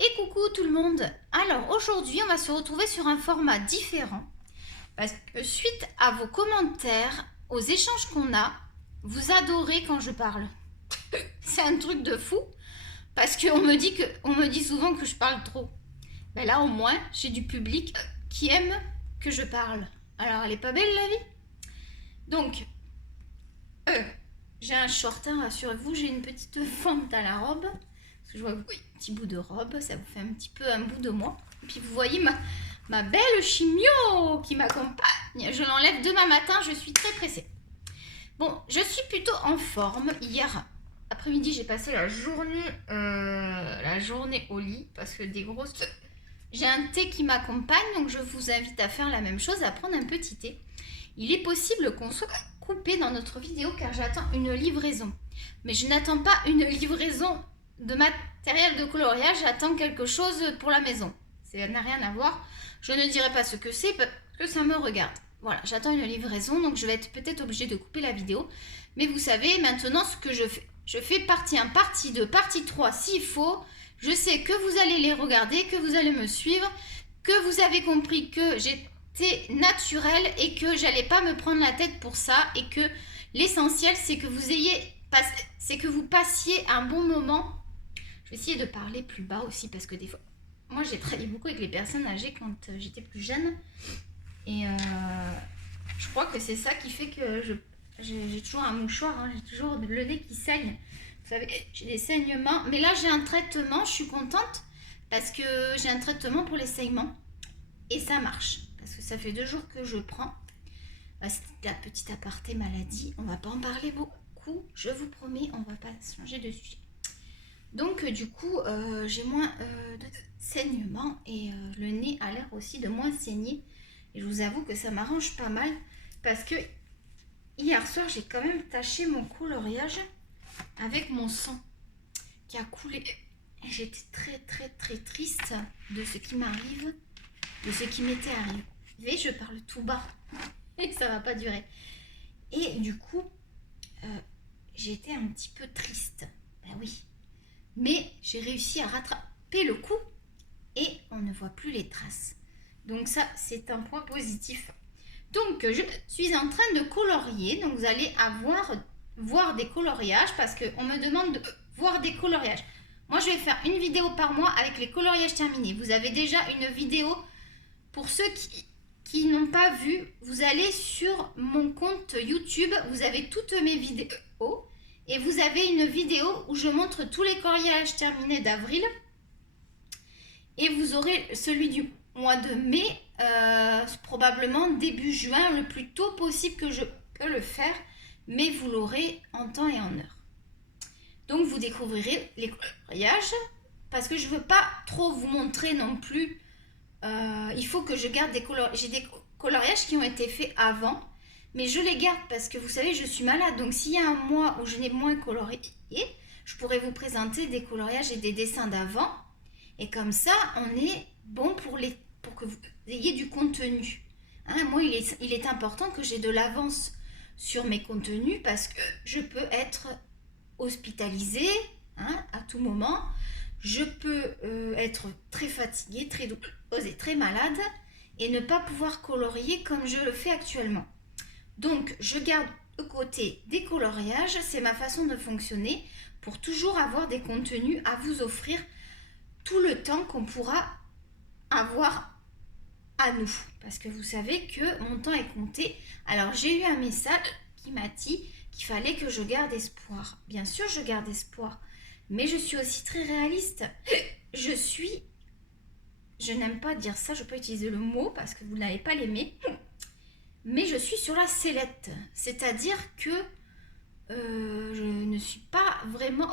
Et coucou tout le monde. Alors aujourd'hui on va se retrouver sur un format différent parce que suite à vos commentaires, aux échanges qu'on a, vous adorez quand je parle. C'est un truc de fou parce on me dit souvent que je parle trop. Ben là au moins j'ai du public qui aime que je parle. Alors elle est pas belle la vie. Donc j'ai un short, hein, rassurez-vous, j'ai une petite fente à la robe. Parce que je vois oui, un petit bout de robe, ça vous fait un petit peu un bout de moi. Et puis vous voyez ma belle chimio qui m'accompagne. Je l'enlève demain matin, je suis très pressée. Bon, je suis plutôt en forme. Hier après-midi, j'ai passé la journée au lit parce que des grosses... J'ai un thé qui m'accompagne, donc je vous invite à faire la même chose, à prendre un petit thé. Il est possible qu'on soit coupé dans notre vidéo car j'attends une livraison. Mais je n'attends pas une livraison de matériel de coloriage, j'attends quelque chose pour la maison. Ça n'a rien à voir. Je ne dirai pas ce que c'est parce que ça me regarde. Voilà, j'attends une livraison, donc je vais être peut-être obligée de couper la vidéo. Mais vous savez maintenant ce que je fais. Je fais partie 1, partie 2, partie 3 s'il faut. Je sais que vous allez les regarder, que vous allez me suivre, que vous avez compris que j'étais naturelle et que j'allais pas me prendre la tête pour ça et que l'essentiel c'est que vous passiez un bon moment. Je vais essayer de parler plus bas aussi parce que des fois, moi j'ai travaillé beaucoup avec les personnes âgées quand j'étais plus jeune et je crois que c'est ça qui fait que j'ai toujours un mouchoir, hein, j'ai toujours le nez qui saigne. Vous savez, j'ai des saignements. Mais là, j'ai un traitement. Je suis contente parce que j'ai un traitement pour les saignements. Et ça marche. Parce que ça fait 2 jours que je prends. C'est la petite aparté maladie. On va pas en parler beaucoup. Je vous promets, on va pas changer de sujet. Donc, du coup, j'ai moins de saignements. Et le nez a l'air aussi de moins saigner. Et je vous avoue que ça m'arrange pas mal. Parce que hier soir, j'ai quand même taché mon coloriage avec mon sang qui a coulé. J'étais très très très triste de ce qui m'arrive, de ce qui m'était arrivé. Je parle tout bas et ça va pas durer. Et du coup, j'ai été un petit peu triste. Ben oui. Mais j'ai réussi à rattraper le coup et on ne voit plus les traces. Donc ça, c'est un point positif. Donc je suis en train de colorier. Donc vous allez voir des coloriages parce qu'on me demande de voir des coloriages. Moi, je vais faire une vidéo par mois avec les coloriages terminés. Vous avez déjà une vidéo. Pour ceux qui n'ont pas vu, vous allez sur mon compte YouTube. Vous avez toutes mes vidéos. Et vous avez une vidéo où je montre tous les coloriages terminés d'avril. Et vous aurez celui du mois de mai, probablement début juin, le plus tôt possible que je peux le faire. Mais vous l'aurez en temps et en heure. Donc vous découvrirez les coloriages parce que je ne veux pas trop vous montrer non plus. Il faut que je garde des coloriages. J'ai des coloriages qui ont été faits avant, mais je les garde parce que vous savez, je suis malade. Donc s'il y a un mois où je n'ai moins colorié, je pourrais vous présenter des coloriages et des dessins d'avant. Et comme ça, on est bon pour que vous ayez du contenu. Hein, moi, il est important que j'ai de l'avance sur mes contenus parce que je peux être hospitalisée, hein, à tout moment. Je peux être très fatiguée, très douloureuse et très malade et ne pas pouvoir colorier comme je le fais actuellement. Donc, je garde de côté des coloriages, c'est ma façon de fonctionner pour toujours avoir des contenus à vous offrir tout le temps qu'on pourra avoir à nous. Parce que vous savez que mon temps est compté. Alors, j'ai eu un message qui m'a dit qu'il fallait que je garde espoir. Bien sûr, je garde espoir. Mais je suis aussi très réaliste. Je n'aime pas dire ça, je ne peux pas utiliser le mot parce que vous n'allez pas l'aimer. Mais je suis sur la sellette. C'est-à-dire que je ne suis pas vraiment...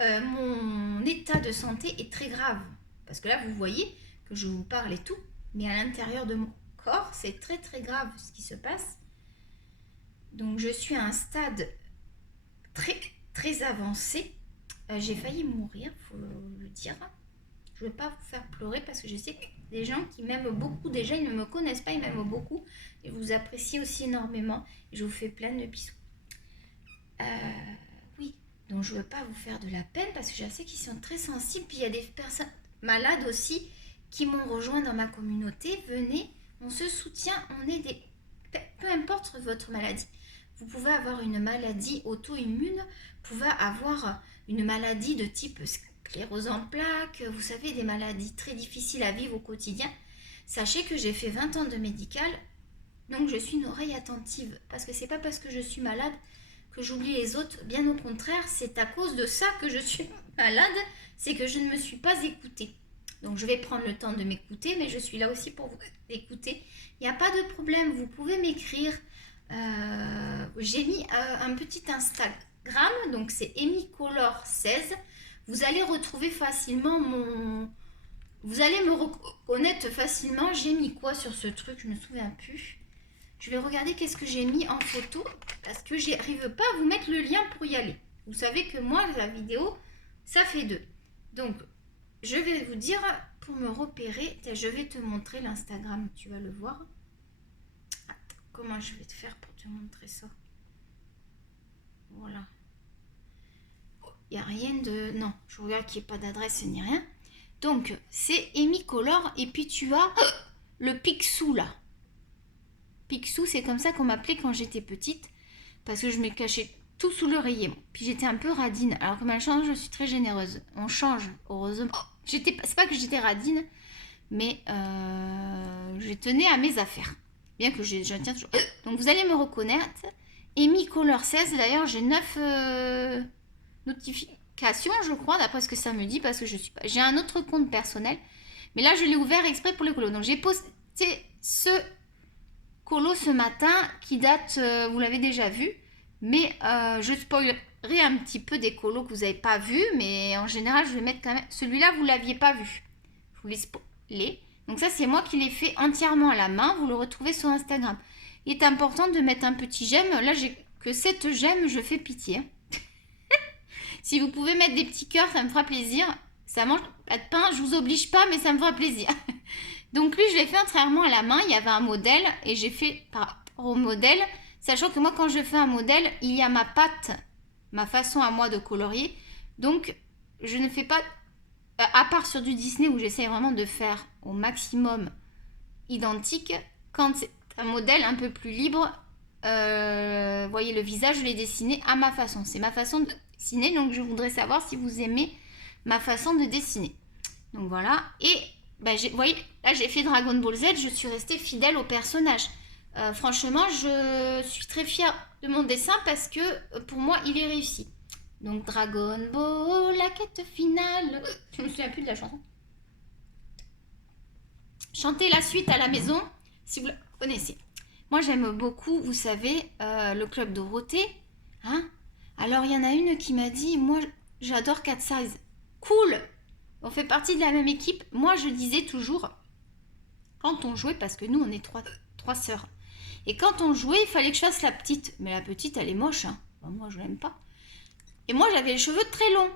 mon état de santé est très grave. Parce que là, vous voyez que je vous parle et tout. Mais à l'intérieur de mon corps, c'est très très grave ce qui se passe. Donc je suis à un stade très très avancé. J'ai failli mourir, faut le dire. Je ne veux pas vous faire pleurer parce que je sais que des gens qui m'aiment beaucoup, déjà ils ne me connaissent pas, ils m'aiment beaucoup. Et vous appréciez aussi énormément. Et je vous fais plein de bisous. Oui, donc je ne veux pas vous faire de la peine parce que je sais qu'ils sont très sensibles. Puis il y a des personnes malades aussi qui m'ont rejoint dans ma communauté. Venez, on se soutient, on est des... Peu importe votre maladie. Vous pouvez avoir une maladie auto-immune, vous pouvez avoir une maladie de type sclérose en plaques, vous savez, des maladies très difficiles à vivre au quotidien. Sachez que j'ai fait 20 ans de médical, donc je suis une oreille attentive. Parce que c'est pas parce que je suis malade que j'oublie les autres, bien au contraire, c'est à cause de ça que je suis malade, c'est que je ne me suis pas écoutée. Donc je vais prendre le temps de m'écouter, mais je suis là aussi pour vous écouter. Il n'y a pas de problème, vous pouvez m'écrire. J'ai mis un petit Instagram, donc c'est emicolor16. Vous allez retrouver facilement mon... Vous allez me reconnaître facilement. J'ai mis quoi sur ce truc? Je me souviens plus. Je vais regarder qu'est-ce que j'ai mis en photo parce que j'arrive pas à vous mettre le lien pour y aller. Vous savez que moi, la vidéo, ça fait 2. Donc, je vais vous dire, pour me repérer, je vais te montrer l'Instagram, tu vas le voir. Attends, comment je vais te faire pour te montrer ça? Voilà. Il n'y a rien de... Non, je regarde qu'il n'y ait pas d'adresse ni rien. Donc, c'est Emicolor et puis tu as le Picsou là. Picsou, c'est comme ça qu'on m'appelait quand j'étais petite parce que je me cachais tout sous l'oreiller. Puis j'étais un peu radine. Alors que maintenant, je suis très généreuse. On change, heureusement. C'est pas que j'étais radine, mais je tenais à mes affaires. Bien que je tiens toujours. Donc, vous allez me reconnaître. Emicolor16, d'ailleurs, j'ai 9 notifications, je crois, d'après ce que ça me dit, parce que je suis pas... J'ai un autre compte personnel, mais là, je l'ai ouvert exprès pour les colos. Donc, j'ai posté ce colo ce matin qui date, vous l'avez déjà vu, mais je spoilerai un petit peu des colos que vous n'avez pas vus, mais en général, je vais mettre quand même... Celui-là, vous ne l'aviez pas vu. Je vous l'ai spoilé. Donc ça, c'est moi qui l'ai fait entièrement à la main. Vous le retrouvez sur Instagram. Il est important de mettre un petit j'aime. Là, j'ai que 7 j'aime, je fais pitié. Si vous pouvez mettre des petits cœurs, ça me fera plaisir. Ça mange pas de pain, je vous oblige pas, mais ça me fera plaisir. Donc lui, je l'ai fait entièrement à la main. Il y avait un modèle et j'ai fait par rapport au modèle. Sachant que moi, quand je fais un modèle, il y a ma patte, ma façon à moi de colorier. Donc, je ne fais pas, à part sur du Disney où j'essaie vraiment de faire au maximum identique. Quand c'est un modèle un peu plus libre, vous voyez le visage, je l'ai dessiné à ma façon. C'est ma façon de dessiner, donc je voudrais savoir si vous aimez ma façon de dessiner. Donc voilà, et ben, vous voyez, là j'ai fait Dragon Ball Z, je suis restée fidèle au personnage. Franchement, je suis très fière de mon dessin parce que pour moi, il est réussi. Donc Dragon Ball, la quête finale. Je me souviens plus de la chanson. Chantez la suite à la maison si vous la connaissez. Moi, j'aime beaucoup, vous savez, le Club Dorothée. Hein? Alors, il y en a une qui m'a dit, moi, j'adore Cat Size. Cool! On fait partie de la même équipe. Moi, je disais toujours, quand on jouait, parce que nous, on est trois sœurs. Et quand on jouait, il fallait que je fasse la petite. Mais la petite, elle est moche. Hein. Bon, moi, je l'aime pas. Et moi, j'avais les cheveux très longs.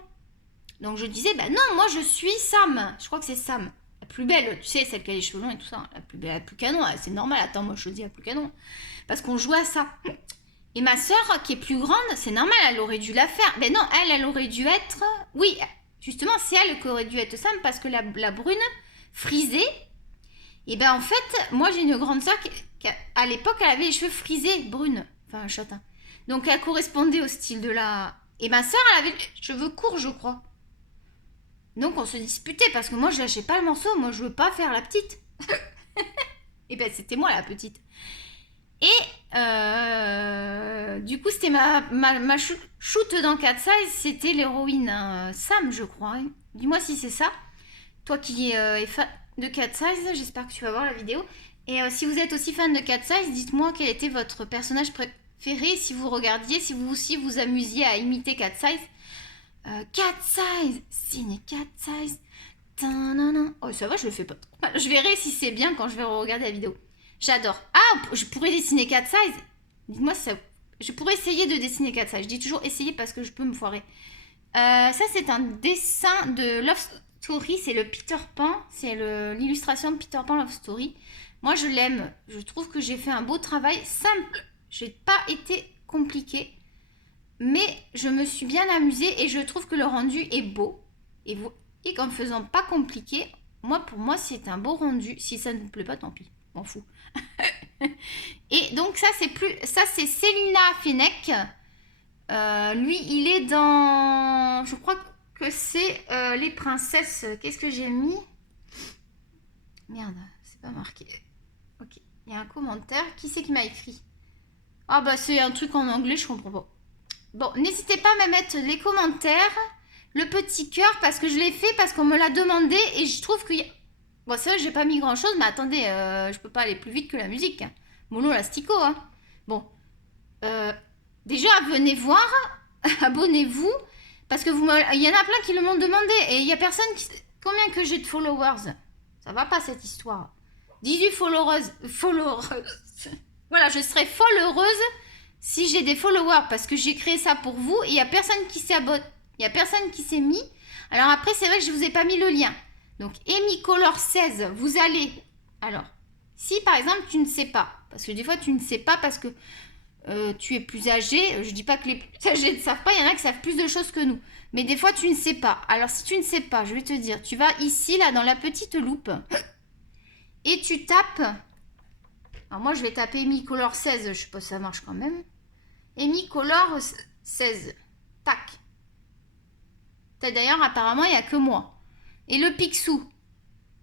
Donc, je disais, bah non, moi, je suis Sam. Je crois que c'est Sam. La plus belle, tu sais, celle qui a les cheveux longs et tout ça. La plus belle, la plus canon. C'est normal. Attends, moi, je dis la plus canon. Parce qu'on jouait à ça. Et ma sœur, qui est plus grande, c'est normal, elle aurait dû la faire. Mais non, elle aurait dû être... Oui, justement, c'est elle qui aurait dû être Sam parce que la brune, frisée, et ben en fait, moi, j'ai une grande sœur qui à l'époque, elle avait les cheveux frisés, brunes. Enfin, châtain. Donc, elle correspondait au style de la... Et ma sœur, elle avait les cheveux courts, je crois. Donc, on se disputait parce que moi, je lâchais pas le morceau. Moi, je veux pas faire la petite. Et ben, c'était moi, la petite. Et du coup, c'était ma shoot dans Cat Size, c'était l'héroïne Sam, je crois. Hein. Dis-moi si c'est ça. Toi qui es fan de Cat Size, j'espère que tu vas voir la vidéo. Et si vous êtes aussi fan de Cat Size, dites-moi quel était votre personnage préféré, si vous regardiez, si vous aussi vous amusiez à imiter Cat Size. Cat Size, signe Cat Size. Oh, ça va, je le fais pas trop mal. Je verrai si c'est bien quand je vais regarder la vidéo. J'adore. Ah, je pourrais dessiner Cat Size. Dites-moi si ça... Je pourrais essayer de dessiner Cat Size. Je dis toujours essayer parce que je peux me foirer. Ça, c'est un dessin de Love Story. C'est le Peter Pan. C'est l'illustration de Peter Pan Love Story. Moi, je l'aime. Je trouve que j'ai fait un beau travail. Simple. Je n'ai pas été compliqué. Mais je me suis bien amusée et je trouve que le rendu est beau. Et et qu'en faisant pas compliqué, pour moi, c'est un beau rendu. Si ça ne vous plaît pas, tant pis, m'en fous. Et donc ça, c'est Célina Fennec. Lui, il est dans... Je crois que c'est les princesses. Qu'est-ce que j'ai mis? Merde, c'est pas marqué. Ok, il y a un commentaire. Qui c'est qui m'a écrit? Ah bah c'est un truc en anglais, je comprends pas. Bon, n'hésitez pas à me mettre les commentaires, le petit cœur, parce que je l'ai fait, parce qu'on me l'a demandé, et je trouve que... Bon, c'est vrai que j'ai pas mis grand-chose, mais attendez, je peux pas aller plus vite que la musique. Hein. Mollo l'astico, hein. Bon. Déjà, venez voir, abonnez-vous, parce que il y en a plein qui le m'ont demandé, et il y a personne qui... Combien que j'ai de followers? Ça va pas, cette histoire. 18 followers. Voilà, je serais folle heureuse si j'ai des followers, parce que j'ai créé ça pour vous, et il y a personne qui s'abonne. Il y a personne qui s'est mis. Alors après, c'est vrai que je vous ai pas mis le lien. Donc, Emicolor 16, vous allez... Alors, si par exemple, tu ne sais pas, parce que des fois, tu ne sais pas parce que tu es plus âgé. Je dis pas que les plus âgés ne savent pas, il y en a qui savent plus de choses que nous. Mais des fois, tu ne sais pas. Alors, si tu ne sais pas, je vais te dire, tu vas ici, là, dans la petite loupe, et tu tapes... Alors, moi, je vais taper Emicolor 16, je sais pas si ça marche quand même. Emicolor 16. Tac. D'ailleurs, apparemment, il n'y a que moi. Et le Picsou.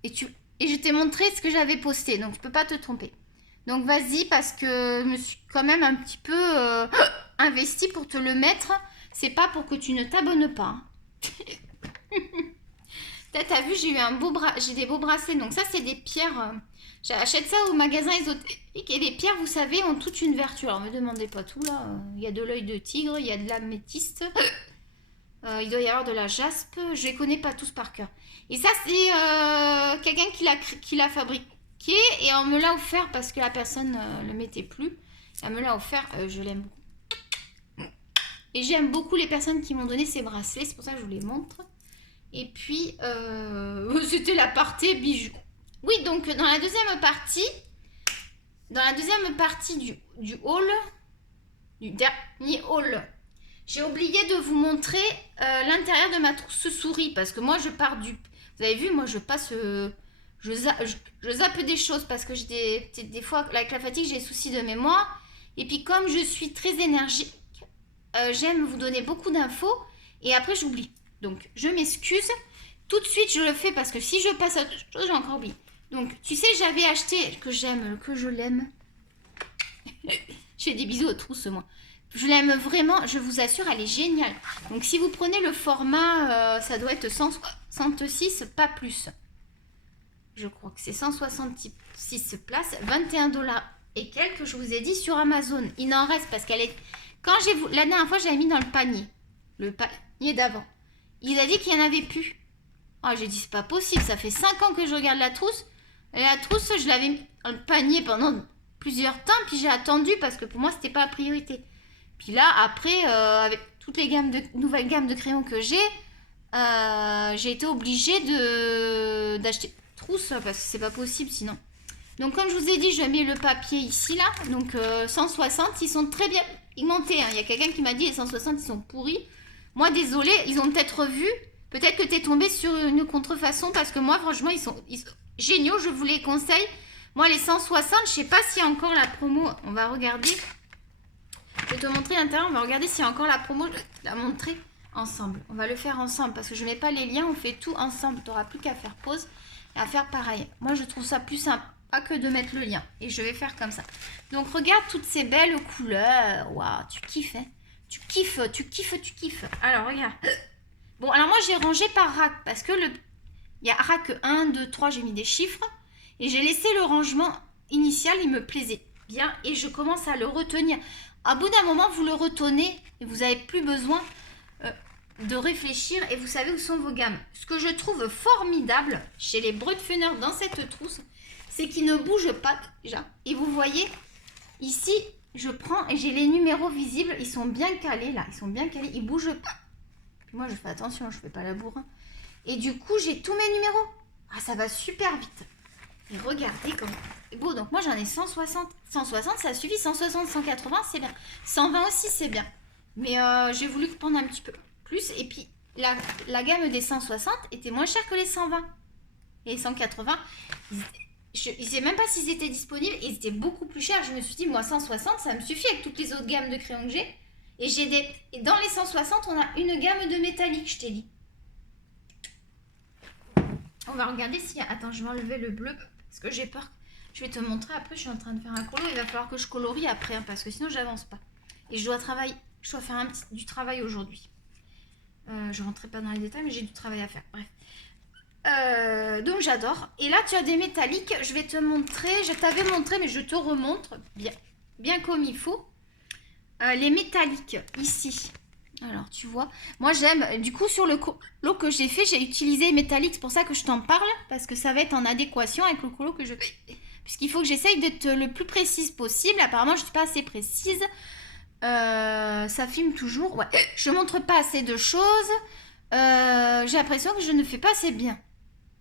Et je t'ai montré ce que j'avais posté. Donc, je peux pas te tromper. Donc, vas-y, parce que je me suis quand même un petit peu investie pour te le mettre. C'est pas pour que tu ne t'abonnes pas. T'as vu, j'ai eu j'ai des beaux bracelets. Donc, ça, c'est des pierres. J'achète ça au magasin ésotérique. Et les pierres, vous savez, ont toute une vertu. Alors, me demandez pas tout, là. Il y a de l'œil de tigre, il y a de l'améthyste. Il doit y avoir de la jaspe. Je les connais pas tous par cœur. Et ça, c'est quelqu'un qui l'a fabriqué. Et on me l'a offert parce que la personne ne le mettait plus. Elle me l'a offert. Je l'aime beaucoup. Et j'aime beaucoup les personnes qui m'ont donné ces bracelets. C'est pour ça que je vous les montre. Et puis, c'était la partie bijoux. Oui, donc dans la deuxième partie du haul, du dernier haul, j'ai oublié de vous montrer l'intérieur de ma trousse souris. Parce que moi, je pars du... Vous avez vu, moi, je passe... je zappe des choses parce que j'ai des fois, avec la fatigue, j'ai des soucis de mémoire. Et puis, comme je suis très énergique, j'aime vous donner beaucoup d'infos. Et après, j'oublie. Donc, je m'excuse. Tout de suite, je le fais parce que si je passe à autre chose, j'ai encore oublié. Donc, tu sais, j'avais acheté... Que je l'aime. Je fais des bisous aux trousses, moi. Je l'aime vraiment, je vous assure, elle est géniale. Donc, si vous prenez le format, ça doit être 166, pas plus. Je crois que c'est 166 places, 21 $ et quelques, je vous ai dit, sur Amazon. Il en reste parce qu'elle est... La dernière fois, j'avais mis dans le panier d'avant. Il a dit qu'il n'y en avait plus. Oh, j'ai dit, c'est pas possible, ça fait 5 ans que je regarde la trousse. Et la trousse, je l'avais mis dans le panier pendant plusieurs temps, puis j'ai attendu parce que pour moi, c'était pas la priorité. Puis là, après, avec toutes les nouvelles gammes de crayons que j'ai été obligée d'acheter trousse parce que c'est pas possible sinon. Donc, comme je vous ai dit, je mets le papier ici, là. Donc, 160, ils sont très bien pigmentés. Hein. Il y a quelqu'un qui m'a dit les 160, ils sont pourris. Moi, désolé, ils ont peut-être vu. Peut-être que tu es tombé sur une contrefaçon parce que moi, franchement, ils sont géniaux. Je vous les conseille. Moi, les 160, je sais pas s'il y a encore la promo. On va regarder. Je vais te montrer l'intérieur. On va regarder s'il y a encore la promo. Je vais te la montrer ensemble. On va le faire ensemble parce que je mets pas les liens. On fait tout ensemble. Tu n'auras plus qu'à faire pause et à faire pareil. Moi, je trouve ça plus sympa que de mettre le lien. Et je vais faire comme ça. Donc, regarde toutes ces belles couleurs. Waouh, tu kiffes, hein? Tu kiffes. Alors, regarde. Bon, alors moi, j'ai rangé par rack parce que il y a rack 1, 2, 3. J'ai mis des chiffres. Et j'ai laissé le rangement initial. Il me plaisait bien. Et je commence à le retenir. À bout d'un moment, vous le retenez et vous n'avez plus besoin de réfléchir et vous savez où sont vos gammes. Ce que je trouve formidable chez les Brutfuner dans cette trousse, c'est qu'ils ne bougent pas déjà. Et vous voyez, ici, je prends et j'ai les numéros visibles. Ils sont bien calés là, ils sont bien calés, ils ne bougent pas. Puis moi, je fais attention, je ne fais pas la bourrin. Et du coup, j'ai tous mes numéros. Ah, ça va super vite. Et regardez comme c'est beau. Donc moi, j'en ai 160. 160, ça suffit. 160, 180, c'est bien. 120 aussi, c'est bien. Mais j'ai voulu prendre un petit peu plus. Et puis, la gamme des 160 était moins chère que les 120. Et les 180, je ne sais même pas s'ils étaient disponibles. Ils étaient beaucoup plus chers. Je me suis dit, moi, 160, ça me suffit avec toutes les autres gammes de crayons que j'ai. Et dans les 160, on a une gamme de métallique, je t'ai dit. On va regarder si... Attends, je vais enlever le bleu parce que j'ai peur. Je vais te montrer après, je suis en train de faire un colo. Il va falloir que je colorie après, hein, parce que sinon, j'avance pas. Et je dois travailler. Je dois faire du travail aujourd'hui. Je ne rentrerai pas dans les détails, mais j'ai du travail à faire. Bref. Donc, j'adore. Et là, tu as des métalliques. Je vais te montrer. Je t'avais montré, mais je te remontre bien comme il faut. Les métalliques, ici. Alors, tu vois, moi j'aime, du coup, sur le colo que j'ai fait, j'ai utilisé métallique, c'est pour ça que je t'en parle, parce que ça va être en adéquation avec le colo que je fais. Puisqu'il faut que j'essaye d'être le plus précise possible. Apparemment, je ne suis pas assez précise. Ça filme toujours. Ouais, je montre pas assez de choses. J'ai l'impression que je ne fais pas assez bien.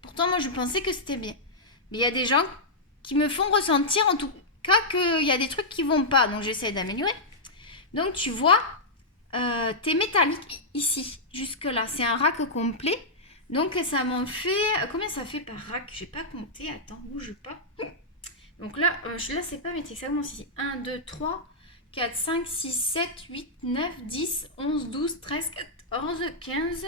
Pourtant, moi, je pensais que c'était bien. Mais il y a des gens qui me font ressentir, en tout cas, qu'il y a des trucs qui vont pas. Donc, j'essaie d'améliorer. Donc, tu vois... tes métalliques ici, jusque là, c'est un rack complet. Donc ça m'en fait, combien ça fait par rack? J'ai pas compté, attends, bouge pas. Donc là, c'est pas métallique, ça commence ici. 1, 2, 3, 4, 5, 6, 7, 8, 9, 10, 11, 12, 13, 14, 15,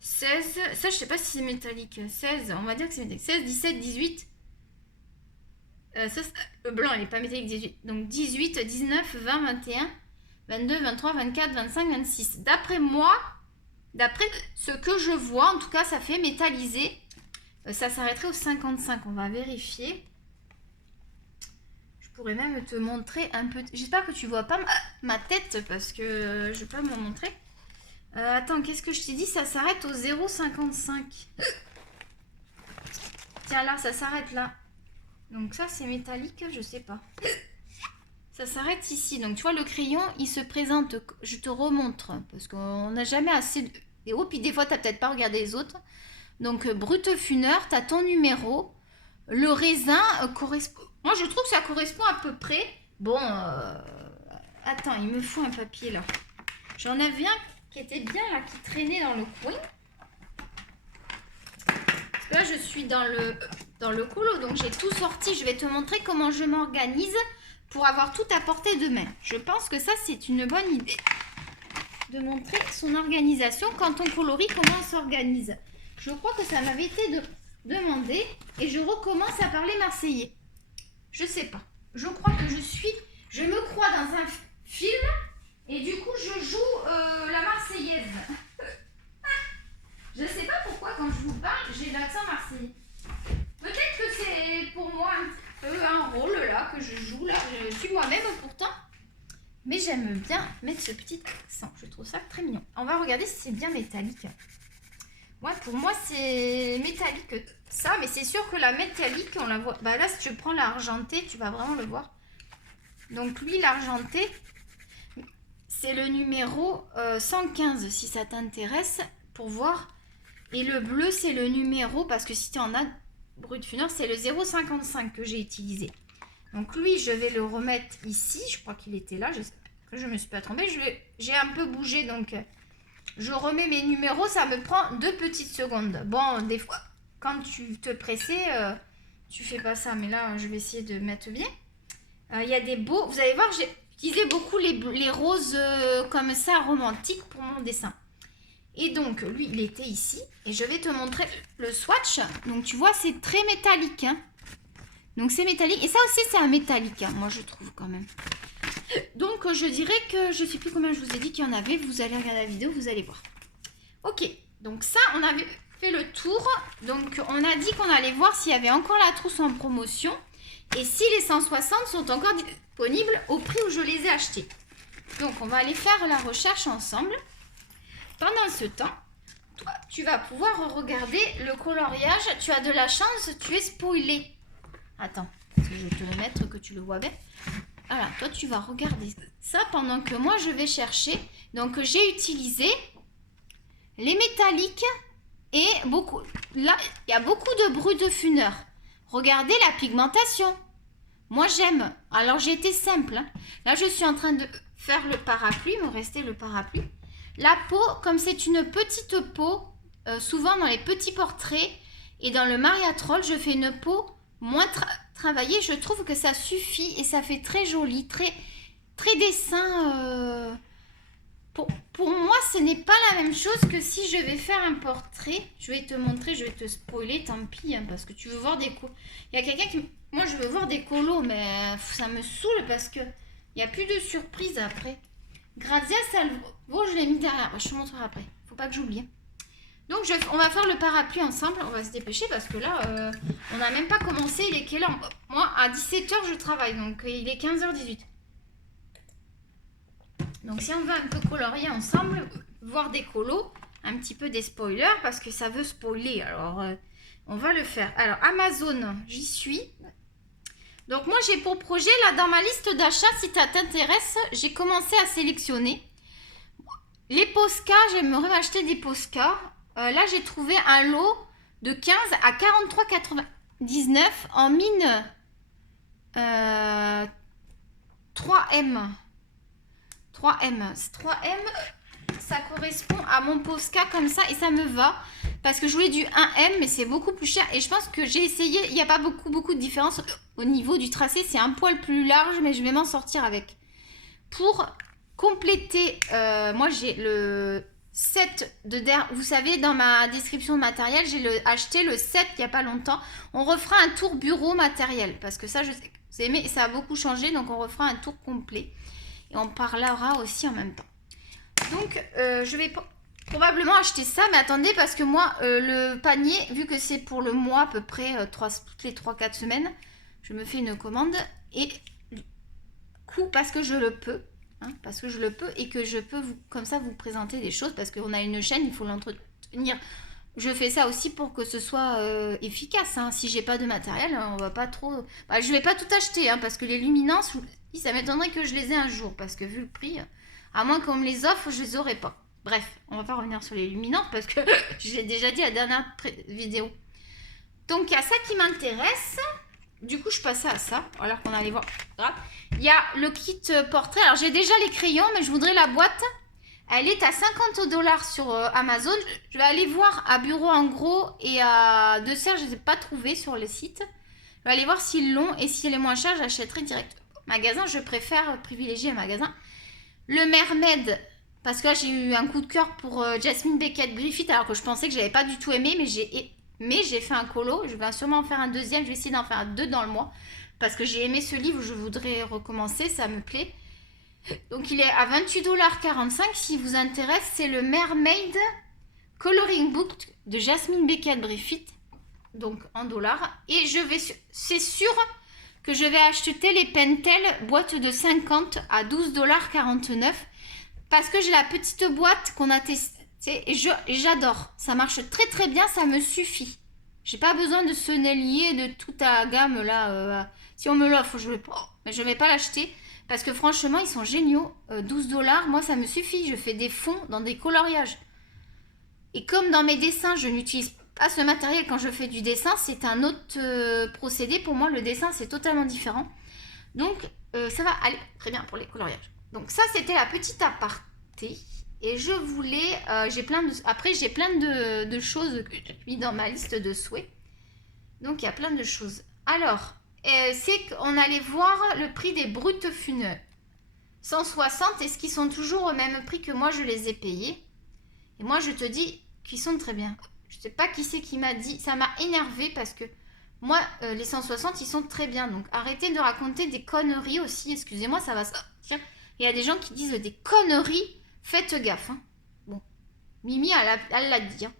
16. Ça, je sais pas si c'est métallique. 16, on va dire que c'est métallique. 16, 17, 18. Ça, le blanc, il n'est pas métallique, 18. Donc 18, 19, 20, 21. 22, 23, 24, 25, 26. D'après moi, d'après ce que je vois, en tout cas, ça fait métallisé. Ça s'arrêterait au 55. On va vérifier. Je pourrais même te montrer un peu. J'espère que tu vois pas ma tête parce que je vais pas me montrer. Attends, qu'est-ce que je t'ai dit? Ça s'arrête au 0,55. Tiens, là, ça s'arrête là. Donc ça, c'est métallique, je sais pas. Ça s'arrête ici. Donc, tu vois, le crayon, il se présente. Je te remontre. Parce qu'on n'a jamais assez de vidéos. Puis, des fois, tu n'as peut-être pas regardé les autres. Donc, brut funeur, tu as ton numéro. Le raisin correspond... Moi, je trouve que ça correspond à peu près. Bon, attends, il me faut un papier, là. J'en avais un qui était bien, là, qui traînait dans le coin. Parce que là, je suis dans le colo. Donc, j'ai tout sorti. Je vais te montrer comment je m'organise pour avoir tout à portée de main. Je pense que ça, c'est une bonne idée. De montrer son organisation quand on colorie, comment on s'organise. Je crois que ça m'avait été demandé et je recommence à parler marseillais. Je sais pas. Je crois que je me crois dans un film et du coup, je joue la marseillaise. Je sais pas pourquoi quand je vous parle, j'ai l'accent marseillais. Peut-être que c'est pour moi un rôle là que je joue là. Je suis moi-même pourtant. Mais j'aime bien mettre ce petit accent. Je trouve ça très mignon. On va regarder si c'est bien métallique. Ouais, pour moi, c'est métallique ça. Mais c'est sûr que la métallique, on la voit. Bah là, si tu prends l'argenté, tu vas vraiment le voir. Donc lui, l'argenté, c'est le numéro 115 si ça t'intéresse pour voir. Et le bleu, c'est le numéro, parce que si tu en as... Brut funeur, c'est le 0,55 que j'ai utilisé. Donc lui, je vais le remettre ici. Je crois qu'il était là. Je me suis pas trompée. J'ai un peu bougé, donc je remets mes numéros. Ça me prend 2 petites secondes. Bon, des fois, quand tu te pressais, tu fais pas ça. Mais là, je vais essayer de mettre bien. Il y a des beaux... Vous allez voir, j'ai utilisé beaucoup les roses comme ça, romantiques pour mon dessin. Et donc, lui, il était ici. Et je vais te montrer le swatch. Donc, tu vois, c'est très métallique. Hein. Donc, c'est métallique. Et ça aussi, c'est un métallique. Hein, moi, je trouve quand même. Donc, je dirais que... Je ne sais plus combien je vous ai dit qu'il y en avait. Vous allez regarder la vidéo, vous allez voir. Ok. Donc, ça, on avait fait le tour. Donc, on a dit qu'on allait voir s'il y avait encore la trousse en promotion. Et si les 160 sont encore disponibles au prix où je les ai achetés. Donc, on va aller faire la recherche ensemble. Pendant ce temps, toi, tu vas pouvoir regarder le coloriage. Tu as de la chance, tu es spoilé. Attends, je vais te le mettre que tu le vois bien. Voilà, toi, tu vas regarder ça pendant que moi, je vais chercher. Donc, j'ai utilisé les métalliques et beaucoup... Là, il y a beaucoup de brut de funeur. Regardez la pigmentation. Moi, j'aime. Alors, j'ai été simple. Hein. Là, je suis en train de faire le parapluie. Il me restait le parapluie. La peau, comme c'est une petite peau, souvent dans les petits portraits et dans le mariatrol, je fais une peau moins travaillée. Je trouve que ça suffit et ça fait très joli, très dessin. Pour moi, ce n'est pas la même chose que si je vais faire un portrait. Je vais te montrer, je vais te spoiler, tant pis, hein, parce que tu veux voir des colos. Il y a quelqu'un qui... Moi, je veux voir des colos, mais ça me saoule parce que il n'y a plus de surprise après. Grazia Salvo, je l'ai mis derrière. Je te montrerai après. Faut pas que j'oublie. Donc, on va faire le parapluie ensemble. On va se dépêcher parce que là, on n'a même pas commencé. Il est quelle heure? Moi, à 17h, je travaille. Donc, il est 15h18. Donc si on veut un peu colorier ensemble, voir des colos, un petit peu des spoilers, parce que ça veut spoiler, alors on va le faire. Alors Amazon, j'y suis. Donc moi j'ai pour projet, là dans ma liste d'achat, si ça t'intéresse, j'ai commencé à sélectionner. Les Posca, j'aimerais m'acheter des Posca. Là j'ai trouvé un lot de 15 à 43,99 en mine 3M. 3M, ça correspond à mon Posca comme ça et ça me va parce que je voulais du 1M mais c'est beaucoup plus cher et je pense que j'ai essayé, il n'y a pas beaucoup de différence au niveau du tracé, c'est un poil plus large mais je vais m'en sortir avec. Pour compléter, moi j'ai le set de vous savez dans ma description de matériel, j'ai acheté le set il n'y a pas longtemps, on refera un tour bureau matériel parce que ça je sais que vous aimez et ça a beaucoup changé donc on refera un tour complet. Et on parlera aussi en même temps. Donc, je vais probablement acheter ça. Mais attendez, parce que moi, le panier, vu que c'est pour le mois à peu près, toutes les 3-4 semaines, je me fais une commande. Et parce que je le peux. Hein, parce que je le peux et que je peux comme ça vous présenter des choses. Parce qu'on a une chaîne, il faut l'entretenir. Je fais ça aussi pour que ce soit efficace. Hein. Si j'ai pas de matériel, on va pas trop... Bah, je vais pas tout acheter, hein, parce que les luminances... Ça m'étonnerait que je les ai un jour parce que vu le prix, à moins qu'on me les offre, je les aurais pas. Bref, on va pas revenir sur les luminances parce que je l'ai déjà dit à la dernière vidéo. Donc il y a ça qui m'intéresse. Du coup, je passais à ça alors qu'on allait voir. Il y a le kit portrait. Alors j'ai déjà les crayons, mais je voudrais la boîte. Elle est à 50 $ sur Amazon. Je vais aller voir à Bureau en gros et à De Serre, je ne les ai pas trouvés sur le site. Je vais aller voir s'ils l'ont et s'il est moins cher, j'achèterai directement. Magasin, je préfère privilégier un magasin. Le Mermaid, parce que là j'ai eu un coup de cœur pour Jasmine Beckett Griffith, alors que je pensais que j'avais pas du tout aimé, mais j'ai fait un colo. Je vais sûrement en faire un deuxième, je vais essayer d'en faire 2 dans le mois, parce que j'ai aimé ce livre, je voudrais recommencer, ça me plaît. Donc il est à 28,45 $ si vous intéresse, c'est le Mermaid Coloring Book de Jasmine Beckett Griffith, donc en dollars. Et c'est sûr que je vais acheter les Pentel boîte de 50 à 12,49 $ parce que j'ai la petite boîte qu'on a testée et j'adore. Ça marche très bien, ça me suffit. J'ai pas besoin de ce Nellier de toute la gamme là. Si on me l'offre, mais je vais pas l'acheter parce que franchement, ils sont géniaux. 12 $, moi ça me suffit. Je fais des fonds dans des coloriages. Et comme dans mes dessins, je n'utilise pas ce matériel quand je fais du dessin, c'est un autre procédé. Pour moi, le dessin, c'est totalement différent. Donc, ça va aller très bien pour les coloriages. Donc, ça, c'était la petite aparté. Et je voulais... Après, j'ai plein de choses que j'ai mis dans ma liste de souhaits. Donc, il y a plein de choses. Alors, c'est qu'on allait voir le prix des brutes funèbres. 160, est-ce qu'ils sont toujours au même prix que moi, je les ai payés? Et moi, je te dis qu'ils sont très bien. Je sais pas qui c'est qui m'a dit. Ça m'a énervé parce que moi, les 160, ils sont très bien. Donc, arrêtez de raconter des conneries aussi. Excusez-moi, ça va sortir. Il y a des gens qui disent des conneries. Faites gaffe. Hein. Bon. Mimi, elle l'a dit. Hein.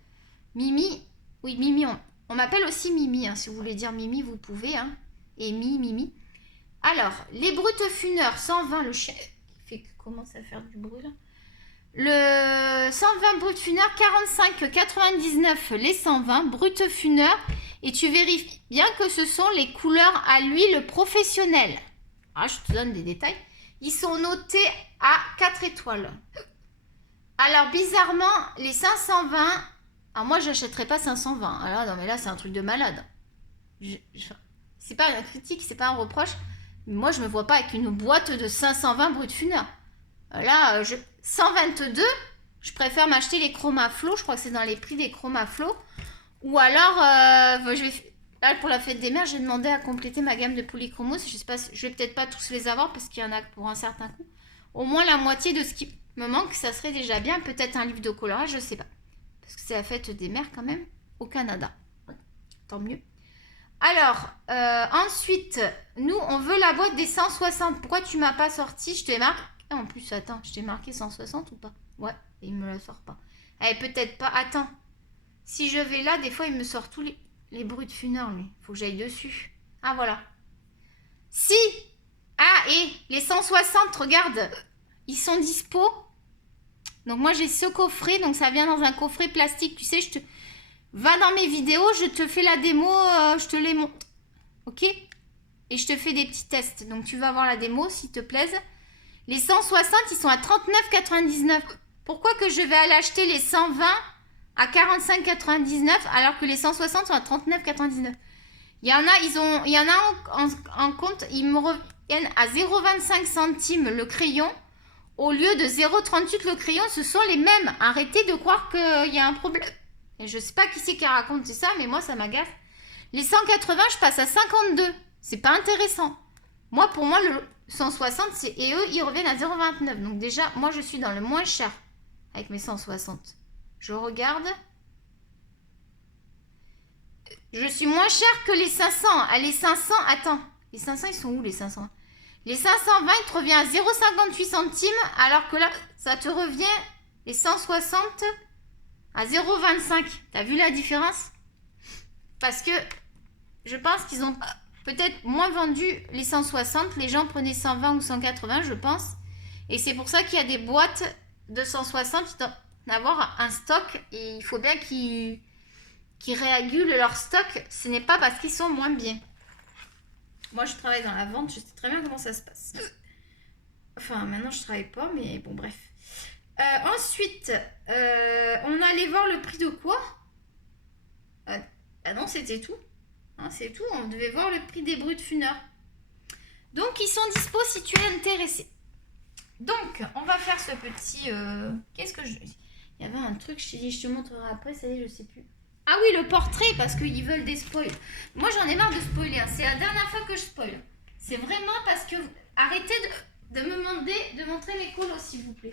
Mimi, oui, Mimi, on m'appelle aussi Mimi. Hein. Si vous voulez dire Mimi, vous pouvez. Hein. Et Mimi. Alors, les brutes funeurs, 120, le chien qui commence à faire du bruit là. Le 120 brut funeur, 45,99 les 120 brut funeur. Et tu vérifies bien que ce sont les couleurs à l'huile professionnelle. Ah, je te donne des détails. Ils sont notés à 4 étoiles. Alors, bizarrement, les 520... Alors, moi, je n'achèterais pas 520. Alors, non, mais là, c'est un truc de malade. C'est pas une critique, c'est pas un reproche. Mais moi, je me vois pas avec une boîte de 520 brut funeur. Là, 122, Je préfère m'acheter les Chromaflow. Je crois que c'est dans les prix des Chromaflow. Ou alors, là, pour la fête des mères, j'ai demandé à compléter ma gamme de polychromos. Je sais pas, je vais peut-être pas tous les avoir parce qu'il y en a pour un certain coût. Au moins la moitié de ce qui me manque, ça serait déjà bien. Peut-être un livre de coloriage, je sais pas. Parce que c'est la fête des mères quand même, au Canada. Tant mieux. Alors, ensuite, nous, on veut la boîte des 160. Pourquoi tu m'as pas sorti? Je t'ai marqué. En plus, attends, je t'ai marqué 160 ou pas? Ouais, il me la sort pas. Eh, peut-être pas. Attends. Si je vais là, des fois, il me sort tous les bruits de funeur, lui. Faut que j'aille dessus. Ah, voilà. Si. Ah, et les 160, regarde. Ils sont dispo. Donc, moi, j'ai ce coffret. Donc, ça vient dans un coffret plastique. Tu sais, va dans mes vidéos, je te fais la démo, je te les montre. Ok? Et je te fais des petits tests. Donc, tu vas voir la démo, s'il te plaise. Les 160, ils sont à 39,99. Pourquoi que je vais aller acheter les 120 à 45,99 alors que les 160 sont à 39,99? Il y en a en compte, ils me reviennent à 0,25 centimes le crayon. Au lieu de 0,38 le crayon, ce sont les mêmes. Arrêtez de croire qu'il y a un problème. Et je sais pas qui c'est qui a raconté ça, mais moi, ça m'agace. Les 180, je passe à 52. C'est pas intéressant. Moi, pour moi, le 160, et eux, ils reviennent à 0,29. Donc déjà, moi, je suis dans le moins cher avec mes 160. Je regarde. Je suis moins cher que les 500. Ah, les 500, attends. Les 500, ils sont où, les 500? Les 520, ils te revient à 0,58 centimes, alors que là, ça te revient, les 160... à 0,25. T'as vu la différence? Parce que je pense qu'ils ont peut-être moins vendu les 160. Les gens prenaient 120 ou 180, je pense. Et c'est pour ça qu'il y a des boîtes de 160. Ils doivent avoir un stock. Et il faut bien qu'ils régulent leur stock. Ce n'est pas parce qu'ils sont moins bien. Moi, je travaille dans la vente. Je sais très bien comment ça se passe. Enfin, maintenant, je travaille pas. Mais bon, bref. Ensuite, on allait voir le prix de quoi? Ah non, c'était tout. Hein, c'est tout, on devait voir le prix des brutes funeurs. Donc, ils sont dispo si tu es intéressé. Donc, on va faire ce petit... Qu'est-ce que je... Il y avait un truc, je t'ai dit, je te montrerai après, ça y est, je sais plus. Ah oui, le portrait, parce qu'ils veulent des spoils. Moi, j'en ai marre de spoiler. Hein. C'est la dernière fois que je spoil. C'est vraiment parce que... Arrêtez de me demander de montrer mes colos, s'il vous plaît.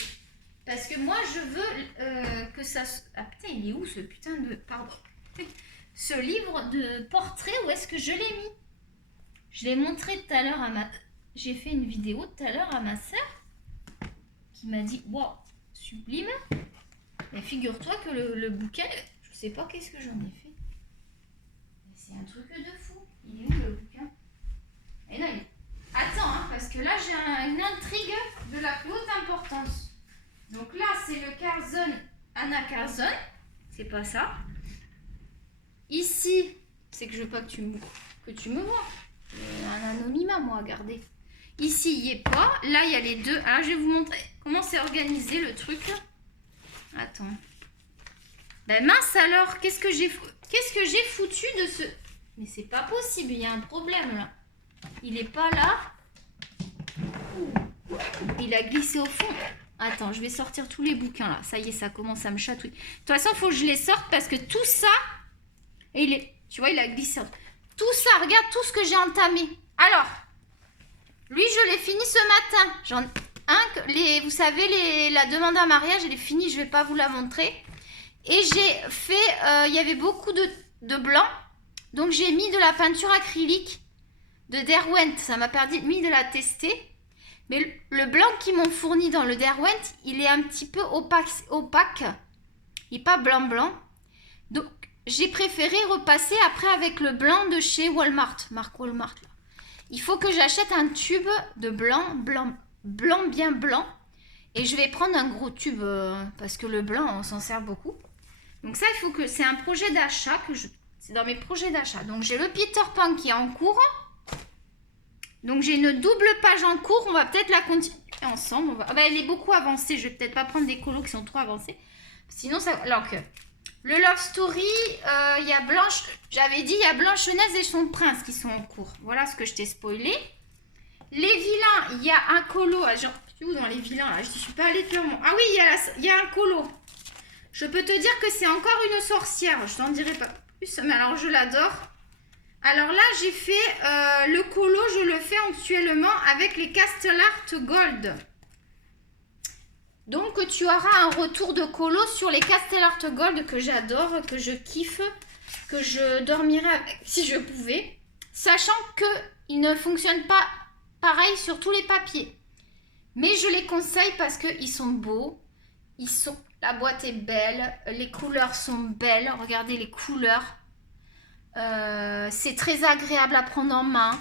Parce que moi, je veux que ça... Ah putain, il est où ce putain de... Pardon. Ce livre de portrait, où est-ce que je l'ai mis? Je l'ai montré tout à l'heure à ma... J'ai fait une vidéo tout à l'heure à ma soeur qui m'a dit, wow, sublime. Mais figure-toi que le bouquin, je sais pas qu'est-ce que j'en ai fait. C'est un truc de fou. Il est où le bouquin? Et là, attends, hein, parce que là, j'ai une intrigue de la plus haute importance. Donc là, c'est le Curzon, Anna Curzon. C'est pas ça. Ici, c'est que je veux pas que tu me vois. Un anonymat, moi, regardez. Ici, il n'y est pas. Là, il y a les deux. Alors, je vais vous montrer comment c'est organisé, le truc. Attends. Ben mince alors, qu'est-ce que j'ai foutu de ce... Mais c'est pas possible, il y a un problème, là. Il est pas là. Il a glissé au fond. Attends, je vais sortir tous les bouquins là. Ça y est, ça commence à me chatouiller. De toute façon, il faut que je les sorte parce que tout ça... Et tu vois, il a glissé. Tout ça, regarde tout ce que j'ai entamé. Alors, lui, je l'ai fini ce matin. Vous savez, la demande en mariage, elle est finie. Je ne vais pas vous la montrer. Et j'ai fait... Il y avait beaucoup de blanc. Donc, j'ai mis de la peinture acrylique de Derwent. Ça m'a permis de la tester. Mais le blanc qu'ils m'ont fourni dans le Derwent, il est un petit peu opaque. Il n'est pas blanc. Donc, j'ai préféré repasser après avec le blanc de chez Walmart. Marque Walmart. Là. Il faut que j'achète un tube de blanc bien blanc. Et je vais prendre un gros tube parce que le blanc, on s'en sert beaucoup. Donc ça, il faut que... C'est un projet d'achat. C'est dans mes projets d'achat. Donc, j'ai le Peter Pan qui est en cours. Donc, j'ai une double page en cours. On va peut-être la continuer ensemble. Ah ben, elle est beaucoup avancée. Je vais peut-être pas prendre des colos qui sont trop avancés. Sinon, ça... Alors que le Love Story, il y a Blanche... J'avais dit, il y a Blanche-Neige et son prince qui sont en cours. Voilà ce que je t'ai spoilé. Les vilains, il y a un colo. C'est où dans les vilains là? Je ne suis pas allée faire mon... Ah oui, il y a un colo. Je peux te dire que c'est encore une sorcière. Je t'en dirai pas plus, mais alors je l'adore. Alors là, j'ai fait le colo, je le fais actuellement avec les Castellart Gold. Donc tu auras un retour de colo sur les Castellart Gold que j'adore, que je kiffe, que je dormirais avec si je pouvais. Sachant qu'ils ne fonctionnent pas pareil sur tous les papiers. Mais je les conseille parce qu'ils sont beaux. La boîte est belle, les couleurs sont belles. Regardez les couleurs. C'est très agréable à prendre en main.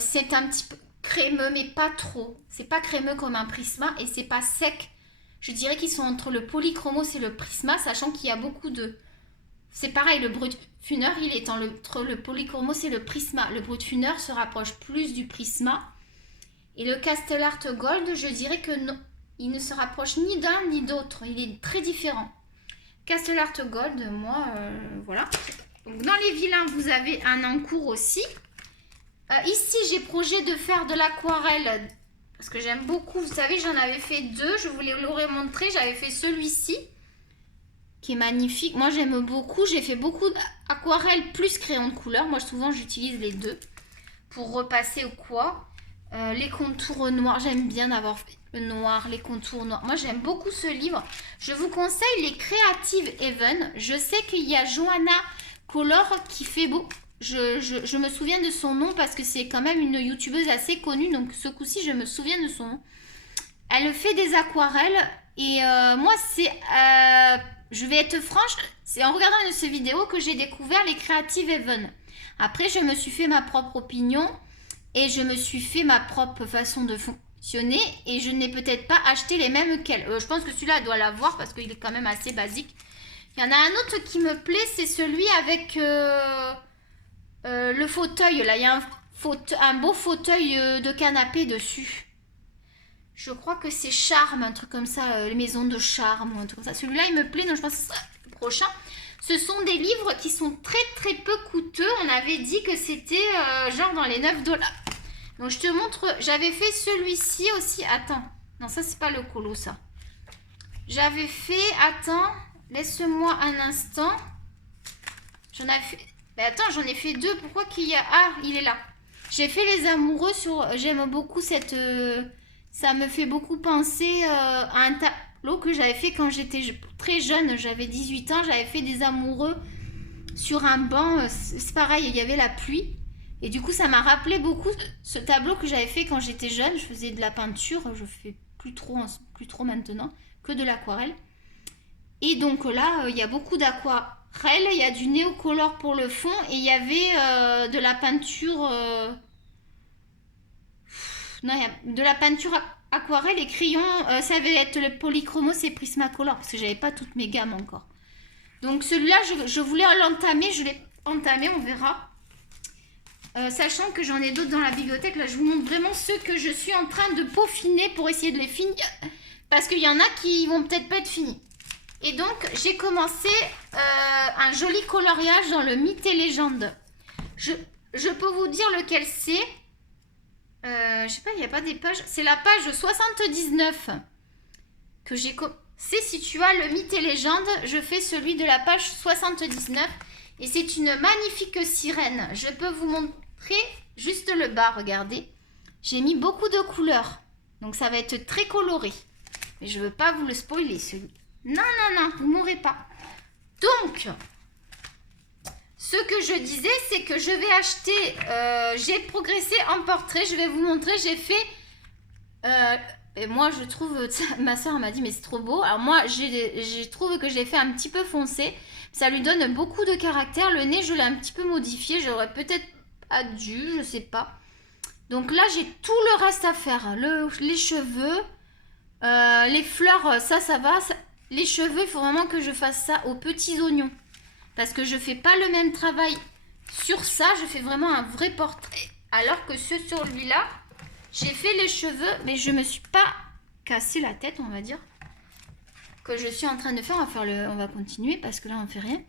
C'est un petit peu crémeux, mais pas trop. C'est pas crémeux comme un Prisma et c'est pas sec. Je dirais qu'ils sont entre le Polychromos et le Prisma, sachant qu'il y a beaucoup de... C'est pareil, le Brut Funeur, il est entre le Polychromos et le Prisma. Le Brut Funeur se rapproche plus du Prisma. Et le Castellart Gold, je dirais que non. Il ne se rapproche ni d'un ni d'autre. Il est très différent. Castellart Gold, moi, voilà. Donc, dans les vilains, vous avez un encours aussi. Ici, j'ai projet de faire de l'aquarelle. Parce que j'aime beaucoup. Vous savez, j'en avais fait 2. Je vous l'aurais montré. J'avais fait celui-ci. Qui est magnifique. Moi, j'aime beaucoup. J'ai fait beaucoup d'aquarelle plus crayon de couleur. Moi, souvent, j'utilise les deux. Pour repasser ou quoi. Les contours noirs. J'aime bien avoir fait le noir, les contours noirs. Moi, j'aime beaucoup ce livre. Je vous conseille les Creative Haven. Je sais qu'il y a Johanna Color qui fait beau. Je me souviens de son nom parce que c'est quand même une youtubeuse assez connue. Donc, ce coup-ci, je me souviens de son nom. Elle fait des aquarelles. Et moi, c'est... je vais être franche. C'est en regardant une de ces vidéos que j'ai découvert les Creative Haven. Après, je me suis fait ma propre opinion. Et je me suis fait ma propre façon de fonctionner. Et je n'ai peut-être pas acheté les mêmes qu'elle. Je pense que celui-là, elle doit l'avoir parce qu'il est quand même assez basique. Il y en a un autre qui me plaît. C'est celui avec le fauteuil. Là, il y a un beau fauteuil de canapé dessus. Je crois que c'est Charme, un truc comme ça. Les maisons de charme ou un truc comme ça. Celui-là, il me plaît. Donc, je pense que ce sera le prochain. Ce sont des livres qui sont très très peu coûteux. On avait dit que c'était genre dans les 9 $. Donc je te montre, j'avais fait celui-ci aussi. Attends, non ça c'est pas le colo ça. J'avais fait, attends, laisse-moi un instant. J'en avais fait, mais attends j'en ai fait 2. Pourquoi qu'il y a, ah il est là. J'ai fait les amoureux sur, j'aime beaucoup cette, ça me fait beaucoup penser à un tableau que j'avais fait quand j'étais très jeune, j'avais 18 ans, j'avais fait des amoureux sur un banc, c'est pareil, il y avait la pluie. Et du coup, ça m'a rappelé beaucoup ce tableau que j'avais fait quand j'étais jeune. Je faisais de la peinture, je fais plus trop maintenant, que de l'aquarelle. Et donc là, il y a beaucoup d'aquarelle, il y a du néocolor pour le fond et il y avait de la peinture... non, il y a de la peinture aquarelle et crayon, ça va être le Polychromos et Prismacolor parce que j'avais pas toutes mes gammes encore. Donc celui-là, je voulais l'entamer, je l'ai entamé, on verra. Sachant que j'en ai d'autres dans la bibliothèque, là je vous montre vraiment ceux que je suis en train de peaufiner pour essayer de les finir. Parce qu'il y en a qui vont peut-être pas être finis. Et donc j'ai commencé un joli coloriage dans le Mythes et Légendes. Je peux vous dire lequel c'est. Je sais pas, il n'y a pas des pages. C'est la page 79 que j'ai commencé. Si tu as le Mythes et Légendes, je fais celui de la page 79. Et c'est une magnifique sirène. Je peux vous montrer juste le bas, regardez. J'ai mis beaucoup de couleurs. Donc ça va être très coloré. Mais je ne veux pas vous le spoiler, celui. Non, non, non, vous ne m'aurez pas. Donc, ce que je disais, c'est que je vais acheter... j'ai progressé en portrait. Je vais vous montrer, j'ai fait... et moi, je trouve... Ma soeur m'a dit, mais c'est trop beau. Alors moi, je trouve que je l'ai fait un petit peu foncé. Ça lui donne beaucoup de caractère. Le nez, je l'ai un petit peu modifié. J'aurais peut-être pas dû, je sais pas. Donc là, j'ai tout le reste à faire. Les cheveux, les fleurs, ça va. Les cheveux, il faut vraiment que je fasse ça aux petits oignons. Parce que je fais pas le même travail sur ça. Je fais vraiment un vrai portrait. Alors que sur celui-là, j'ai fait les cheveux, mais je me suis pas cassé la tête, on va dire. Que je suis en train de faire, on va continuer parce que là on fait rien.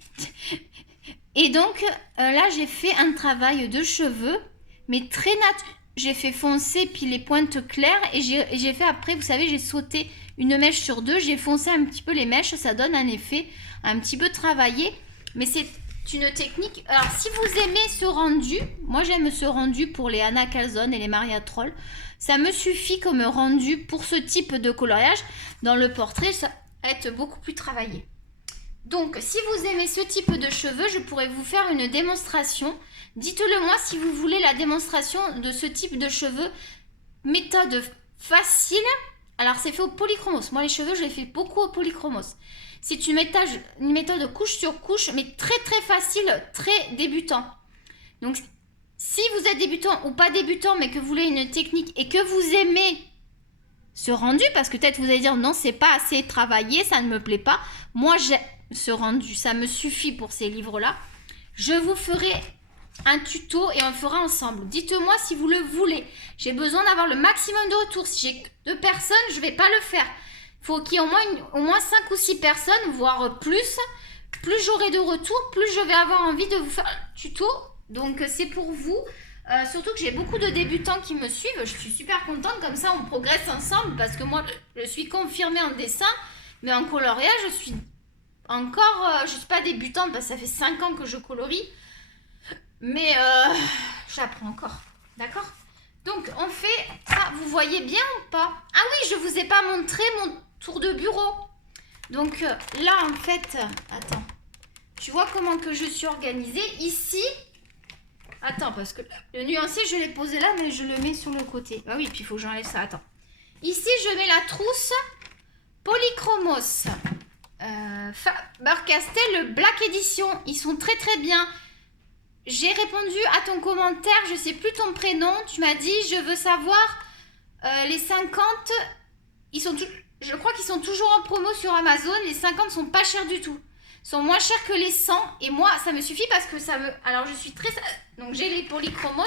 Et donc là j'ai fait un travail de cheveux mais très j'ai fait foncer puis les pointes claires et j'ai fait après, vous savez, j'ai sauté une mèche sur deux, j'ai foncé un petit peu les mèches, ça donne un effet un petit peu travaillé, mais c'est une technique. Alors si vous aimez ce rendu, moi j'aime ce rendu pour les Anna Calzone et les Maria Troll, ça me suffit comme rendu pour ce type de coloriage. Dans le portrait, ça va être beaucoup plus travaillé. Donc si vous aimez ce type de cheveux, je pourrais vous faire une démonstration. Dites-le moi si vous voulez la démonstration de ce type de cheveux. Méthode facile. Alors c'est fait au polychromos. Moi les cheveux je les fais beaucoup au polychromos. C'est une méthode couche sur couche, mais très très facile, très débutant. Donc si vous êtes débutant ou pas débutant, mais que vous voulez une technique et que vous aimez ce rendu, parce que peut-être vous allez dire non, c'est pas assez travaillé, ça ne me plaît pas. Moi j'aime ce rendu, ça me suffit pour ces livres-là. Je vous ferai un tuto et on le fera ensemble. Dites-moi si vous le voulez. J'ai besoin d'avoir le maximum de retours. Si j'ai 2 personnes, je ne vais pas le faire. Il faut qu'il y ait au moins 5 ou 6 personnes, voire plus. Plus j'aurai de retours, plus je vais avoir envie de vous faire un tuto. Donc c'est pour vous. Surtout que j'ai beaucoup de débutants qui me suivent. Je suis super contente. Comme ça, on progresse ensemble. Parce que moi, je suis confirmée en dessin. Mais en coloriage, je suis encore... je ne suis pas débutante parce que ça fait 5 ans que je colorie. Mais j'apprends encore. D'accord? Donc, on fait... Ah, vous voyez bien ou pas? Ah oui, je ne vous ai pas montré mon tour de bureau. Donc, là, en fait... Attends. Tu vois comment que je suis organisée? Ici... Attends, parce que le nuancier, je l'ai posé là, mais je le mets sur le côté. Ah oui, puis il faut que j'enlève ça. Attends. Ici, je mets la trousse Polychromos. Faber-Castell Black Edition. Ils sont très très bien. J'ai répondu à ton commentaire, je sais plus ton prénom. Tu m'as dit, je veux savoir les 50. Je crois qu'ils sont toujours en promo sur Amazon. Les 50 sont pas chers du tout. Sont moins chers que les 100. Et moi, ça me suffit parce que ça me... Alors, je suis très... Donc, j'ai les polychromos.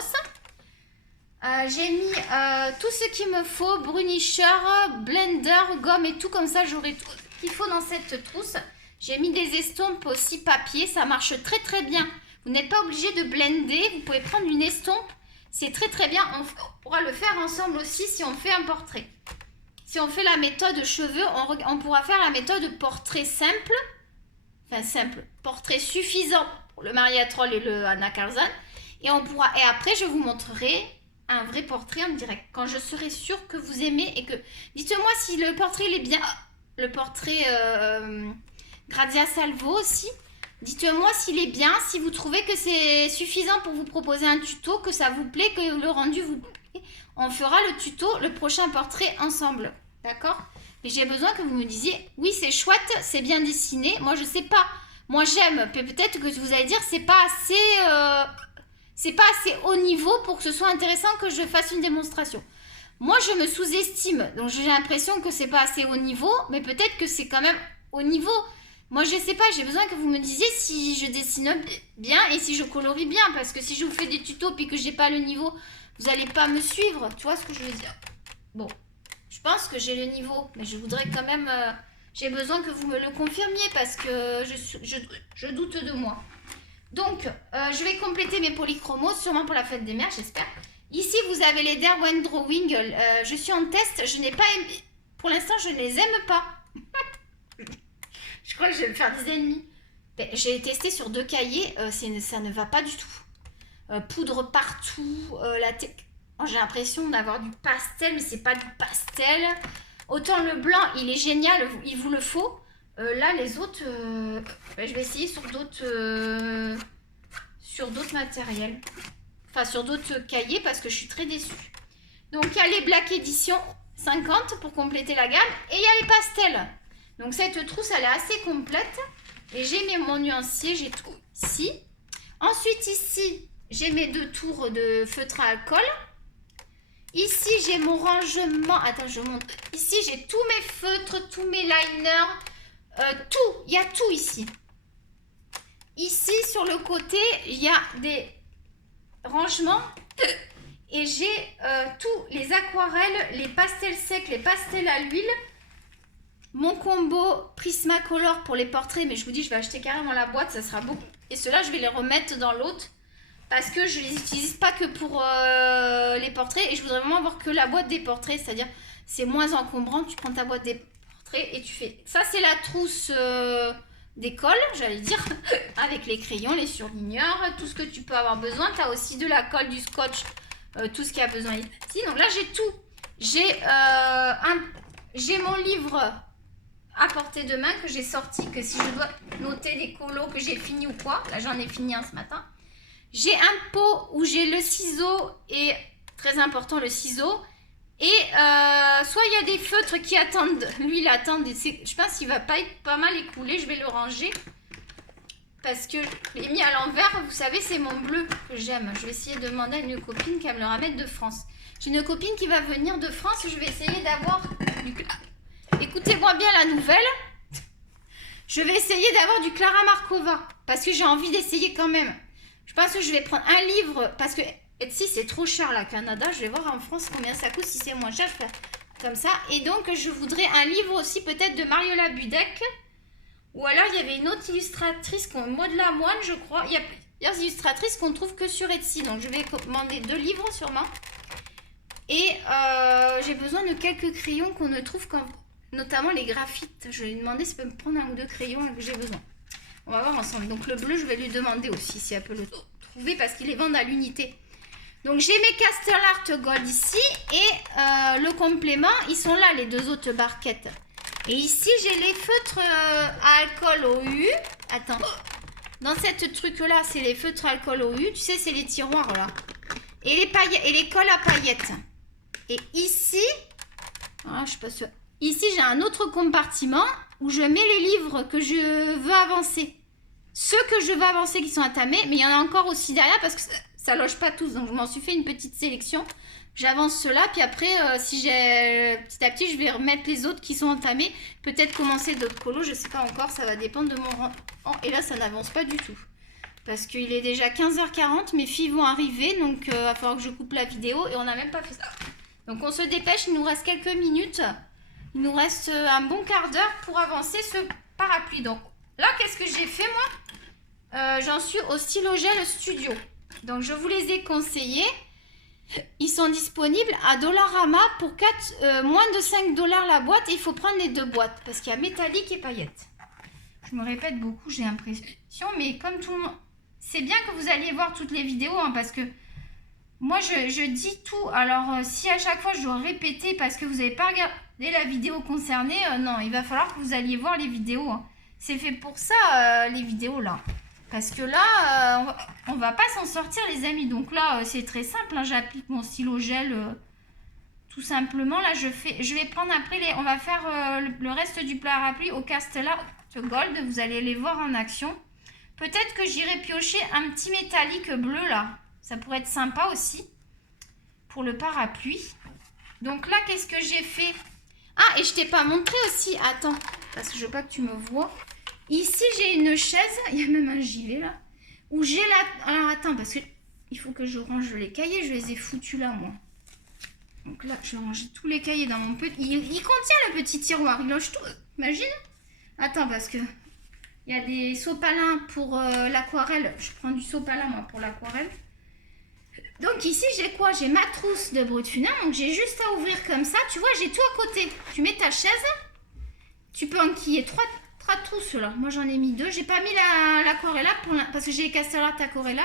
J'ai mis tout ce qu'il me faut. Brunisher, blender, gomme et tout. Comme ça, j'aurai tout ce qu'il faut dans cette trousse. J'ai mis des estompes aussi papier. Ça marche très très bien. Vous n'êtes pas obligé de blender. Vous pouvez prendre une estompe. C'est très très bien. On pourra le faire ensemble aussi si on fait un portrait. Si on fait la méthode cheveux, on pourra faire la méthode portrait simple. Enfin simple, portrait suffisant pour le Maria Troll et le Anna Calzone. Et après, je vous montrerai un vrai portrait en direct. Quand je serai sûre que vous aimez et que... Dites-moi si le portrait il est bien. Le portrait Grazia Salvo aussi. Dites-moi s'il est bien, si vous trouvez que c'est suffisant pour vous proposer un tuto, que ça vous plaît, que le rendu vous plaît. On fera le tuto, le prochain portrait ensemble. D'accord? Mais j'ai besoin que vous me disiez, oui c'est chouette, c'est bien dessiné. Moi je sais pas, moi j'aime. Peut-être que vous allez dire c'est pas assez haut niveau pour que ce soit intéressant que je fasse une démonstration. Moi je me sous-estime, donc j'ai l'impression que c'est pas assez haut niveau, mais peut-être que c'est quand même haut niveau. Moi je sais pas, j'ai besoin que vous me disiez si je dessine bien et si je colorie bien, parce que si je vous fais des tutos puis que j'ai pas le niveau, vous allez pas me suivre. Tu vois ce que je veux dire? Bon. Je pense que j'ai le niveau, mais je voudrais quand même... j'ai besoin que vous me le confirmiez parce que je doute de moi. Donc, je vais compléter mes polychromos, sûrement pour la fête des mères, j'espère. Ici, vous avez les Derwent Drawing. Je suis en test, je n'ai pas aimé... Pour l'instant, je ne les aime pas. Je crois que je vais me faire des ennemis. J'ai testé sur 2 cahiers, ça ne va pas du tout. Poudre partout, j'ai l'impression d'avoir du pastel, mais c'est pas du pastel. Autant le blanc, il est génial, il vous le faut. Là, les autres, je vais essayer sur d'autres matériels. Enfin, sur d'autres cahiers parce que je suis très déçue. Donc, il y a les Black Edition 50 pour compléter la gamme. Et il y a les pastels. Donc, cette trousse, elle est assez complète. Et j'ai mon nuancier, j'ai tout ici. Ensuite, ici, j'ai mes 2 tours de feutre à alcool. Ici, j'ai mon rangement. Attends, je monte. Ici, j'ai tous mes feutres, tous mes liners. Tout. Il y a tout ici. Ici, sur le côté, il y a des rangements. Et j'ai tous les aquarelles, les pastels secs, les pastels à l'huile. Mon combo Prismacolor pour les portraits. Mais je vous dis, je vais acheter carrément la boîte. Ça sera beaucoup. Et ceux-là, je vais les remettre dans l'autre. parce que je les utilise pas que pour les portraits et je voudrais vraiment avoir que la boîte des portraits, c'est-à-dire c'est moins encombrant, tu prends ta boîte des portraits et tu fais... Ça c'est la trousse d'école, j'allais dire, avec les crayons, les surligneurs, tout ce que tu peux avoir besoin. Tu as aussi de la colle, du scotch, tout ce qu'il y a besoin ici. Donc là j'ai tout. J'ai mon livre à portée de main que j'ai sorti, que si je dois noter des colos que j'ai fini ou quoi, là j'en ai fini un ce matin. J'ai un pot où j'ai le ciseau et, très important, le ciseau. Et soit il y a des feutres qui attendent, lui il attend, je pense qu'il va pas être pas mal écoulé, je vais le ranger. Parce que je l'ai mis à l'envers, vous savez c'est mon bleu que j'aime. Je vais essayer de demander à une copine qu'elle me le ramène de France. J'ai une copine qui va venir de France, je vais essayer d'avoir du... Écoutez-moi bien la nouvelle. Je vais essayer d'avoir du Clara Markova, parce que j'ai envie d'essayer quand même. Je pense que je vais prendre un livre, parce que Etsy c'est trop cher là, Canada. Je vais voir en France combien ça coûte, si c'est moins cher, je ferai comme ça. Et donc je voudrais un livre aussi peut-être de Mariola Budek. Ou alors il y avait une autre illustratrice, Maud Lamoine je crois. Il y a plusieurs illustratrices qu'on trouve que sur Etsy. Donc je vais commander 2 livres sûrement. Et j'ai besoin de quelques crayons qu'on ne trouve qu'en... Notamment les graphites. Je vais lui demander si elle peut me prendre 1 ou 2 crayons que j'ai besoin. On va voir ensemble. Donc le bleu, je vais lui demander aussi si elle peut le trouver parce qu'ils les vendent à l'unité. Donc j'ai mes Castle Art Gold ici et le complément, ils sont là les 2 autres barquettes. Et ici j'ai les feutres à alcool OU. Attends. Dans cette truc là, c'est les feutres à alcool OU. Tu sais, c'est les tiroirs là. Et les paillettes, et les colles à paillettes. Et ici, je sais pas si... Ici, j'ai un autre compartiment où je mets les livres que je veux avancer. Ceux que je veux avancer qui sont entamés, mais il y en a encore aussi derrière parce que ça loge pas tous. Donc, je m'en suis fait une petite sélection. J'avance ceux-là, puis après, si j'ai petit à petit, je vais remettre les autres qui sont entamés. Peut-être commencer d'autres colos, je sais pas encore. Ça va dépendre de mon rang. Et là, ça n'avance pas du tout. Parce qu'il est déjà 15h40, mes filles vont arriver. Donc, il va falloir que je coupe la vidéo et on n'a même pas fait ça. Donc, on se dépêche, il nous reste quelques minutes. Il nous reste un bon quart d'heure pour avancer ce parapluie. Donc là, qu'est-ce que j'ai fait moi? J'en suis au stylo gel studio. Donc je vous les ai conseillés. Ils sont disponibles à Dollarama pour moins de 5 $ la boîte. Et il faut prendre les 2 boîtes parce qu'il y a métallique et paillettes. Je me répète beaucoup, j'ai l'impression. Mais comme tout le monde... C'est bien que vous alliez voir toutes les vidéos parce que moi je dis tout. Alors si à chaque fois je dois répéter parce que vous n'avez pas regardé la vidéo concernée, non, il va falloir que vous alliez voir les vidéos. C'est fait pour ça, les vidéos là. Parce que là, on va pas s'en sortir, les amis. Donc là, c'est très simple. J'applique mon stylo gel tout simplement. Là, je vais prendre après on va faire le reste du parapluie au Castle Art Gold. Vous allez les voir en action. Peut-être que j'irai piocher un petit métallique bleu là. Ça pourrait être sympa aussi pour le parapluie. Donc là, qu'est-ce que j'ai fait? Ah, et je t'ai pas montré aussi. Attends, parce que je veux pas que tu me vois. Ici, j'ai une chaise. Il y a même un gilet là. Où j'ai la... Alors attends, parce que il faut que je range les cahiers. Je les ai foutus là, moi. Donc là, je vais ranger tous les cahiers dans mon petit... Il contient le petit tiroir. Il loge tout. Imagine. Attends, parce que... Il y a des sopalins pour l'aquarelle. Je prends du sopalin, moi, pour l'aquarelle. Donc ici, j'ai quoi? J'ai ma trousse de brut funèbre. Donc j'ai juste à ouvrir comme ça. Tu vois, j'ai tout à côté. Tu mets ta chaise. Tu peux enquiller 3 trousses là. Moi, j'en ai mis 2. J'ai pas mis l'aquarelle parce que j'ai les Castle Art aquarella.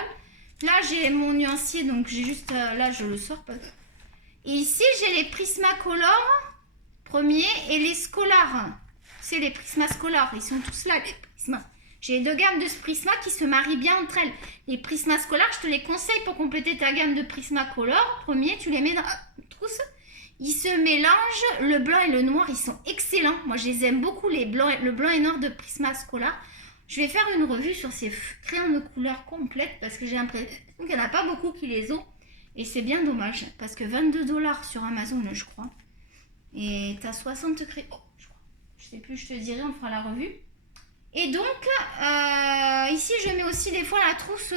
Là, j'ai mon nuancier. Donc j'ai juste... là, je le sors. Et ici, j'ai les Prismacolor premiers et les Scholar. C'est les Prismascolor. Ils sont tous là, les Prisma. J'ai 2 gammes de Prisma qui se marient bien entre elles. Les Prismascolor, je te les conseille pour compléter ta gamme de Prismacolor. Premier, tu les mets dans la trousse. Ils se mélangent. Le blanc et le noir, ils sont excellents. Moi, je les aime beaucoup, le blanc et noir de Prismascolor. Je vais faire une revue sur ces crayons de couleur complète parce que j'ai l'impression qu'il n'y en a pas beaucoup qui les ont. Et c'est bien dommage parce que 22 $ sur Amazon, je crois. Et tu as 60 crayons. Oh, je crois. Je sais plus, je te dirai, on fera la revue. Et donc, ici, je mets aussi des fois la trousse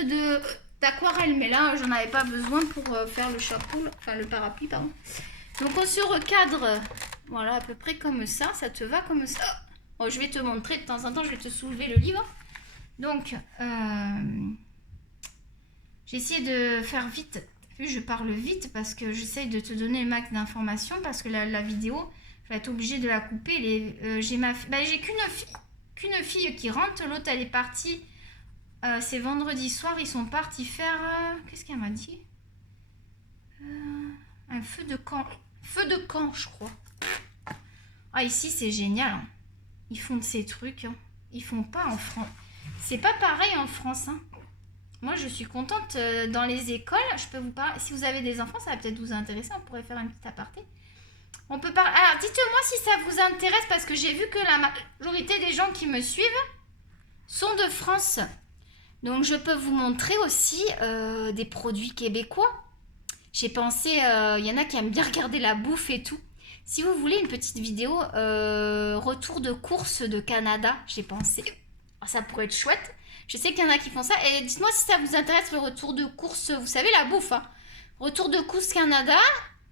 d'aquarelle. Mais là, j'en avais pas besoin pour faire le chapeau, enfin le parapluie, pardon. Donc, on se recadre, voilà, à peu près comme ça. Ça te va comme ça? Oh, je vais te montrer, de temps en temps, je vais te soulever le livre. Donc, J'ai essayé de faire vite. Vu, je parle vite parce que j'essaye de te donner le max d'informations parce que la vidéo, je vais être obligée de la couper. J'ai qu'une fille qui rentre, l'autre elle est partie. C'est vendredi soir, ils sont partis faire... qu'est-ce qu'elle m'a dit? Un feu de camp. Feu de camp, je crois. Ah, ici, c'est génial. Hein. Ils font de ces trucs. Hein. Ils font pas en France. C'est pas pareil en France. Hein. Moi, je suis contente dans les écoles. Je peux vous parler. Si vous avez des enfants, ça va peut-être vous intéresser. On pourrait faire un petit aparté. On peut parler. Alors, dites-moi si ça vous intéresse parce que j'ai vu que la majorité des gens qui me suivent sont de France. Donc, je peux vous montrer aussi des produits québécois. J'ai pensé, il y en a qui aiment bien regarder la bouffe et tout. Si vous voulez une petite vidéo retour de course de Canada, j'ai pensé, oh, ça pourrait être chouette. Je sais qu'il y en a qui font ça. Et dites-moi si ça vous intéresse le retour de course, vous savez la bouffe. Hein. Retour de course Canada,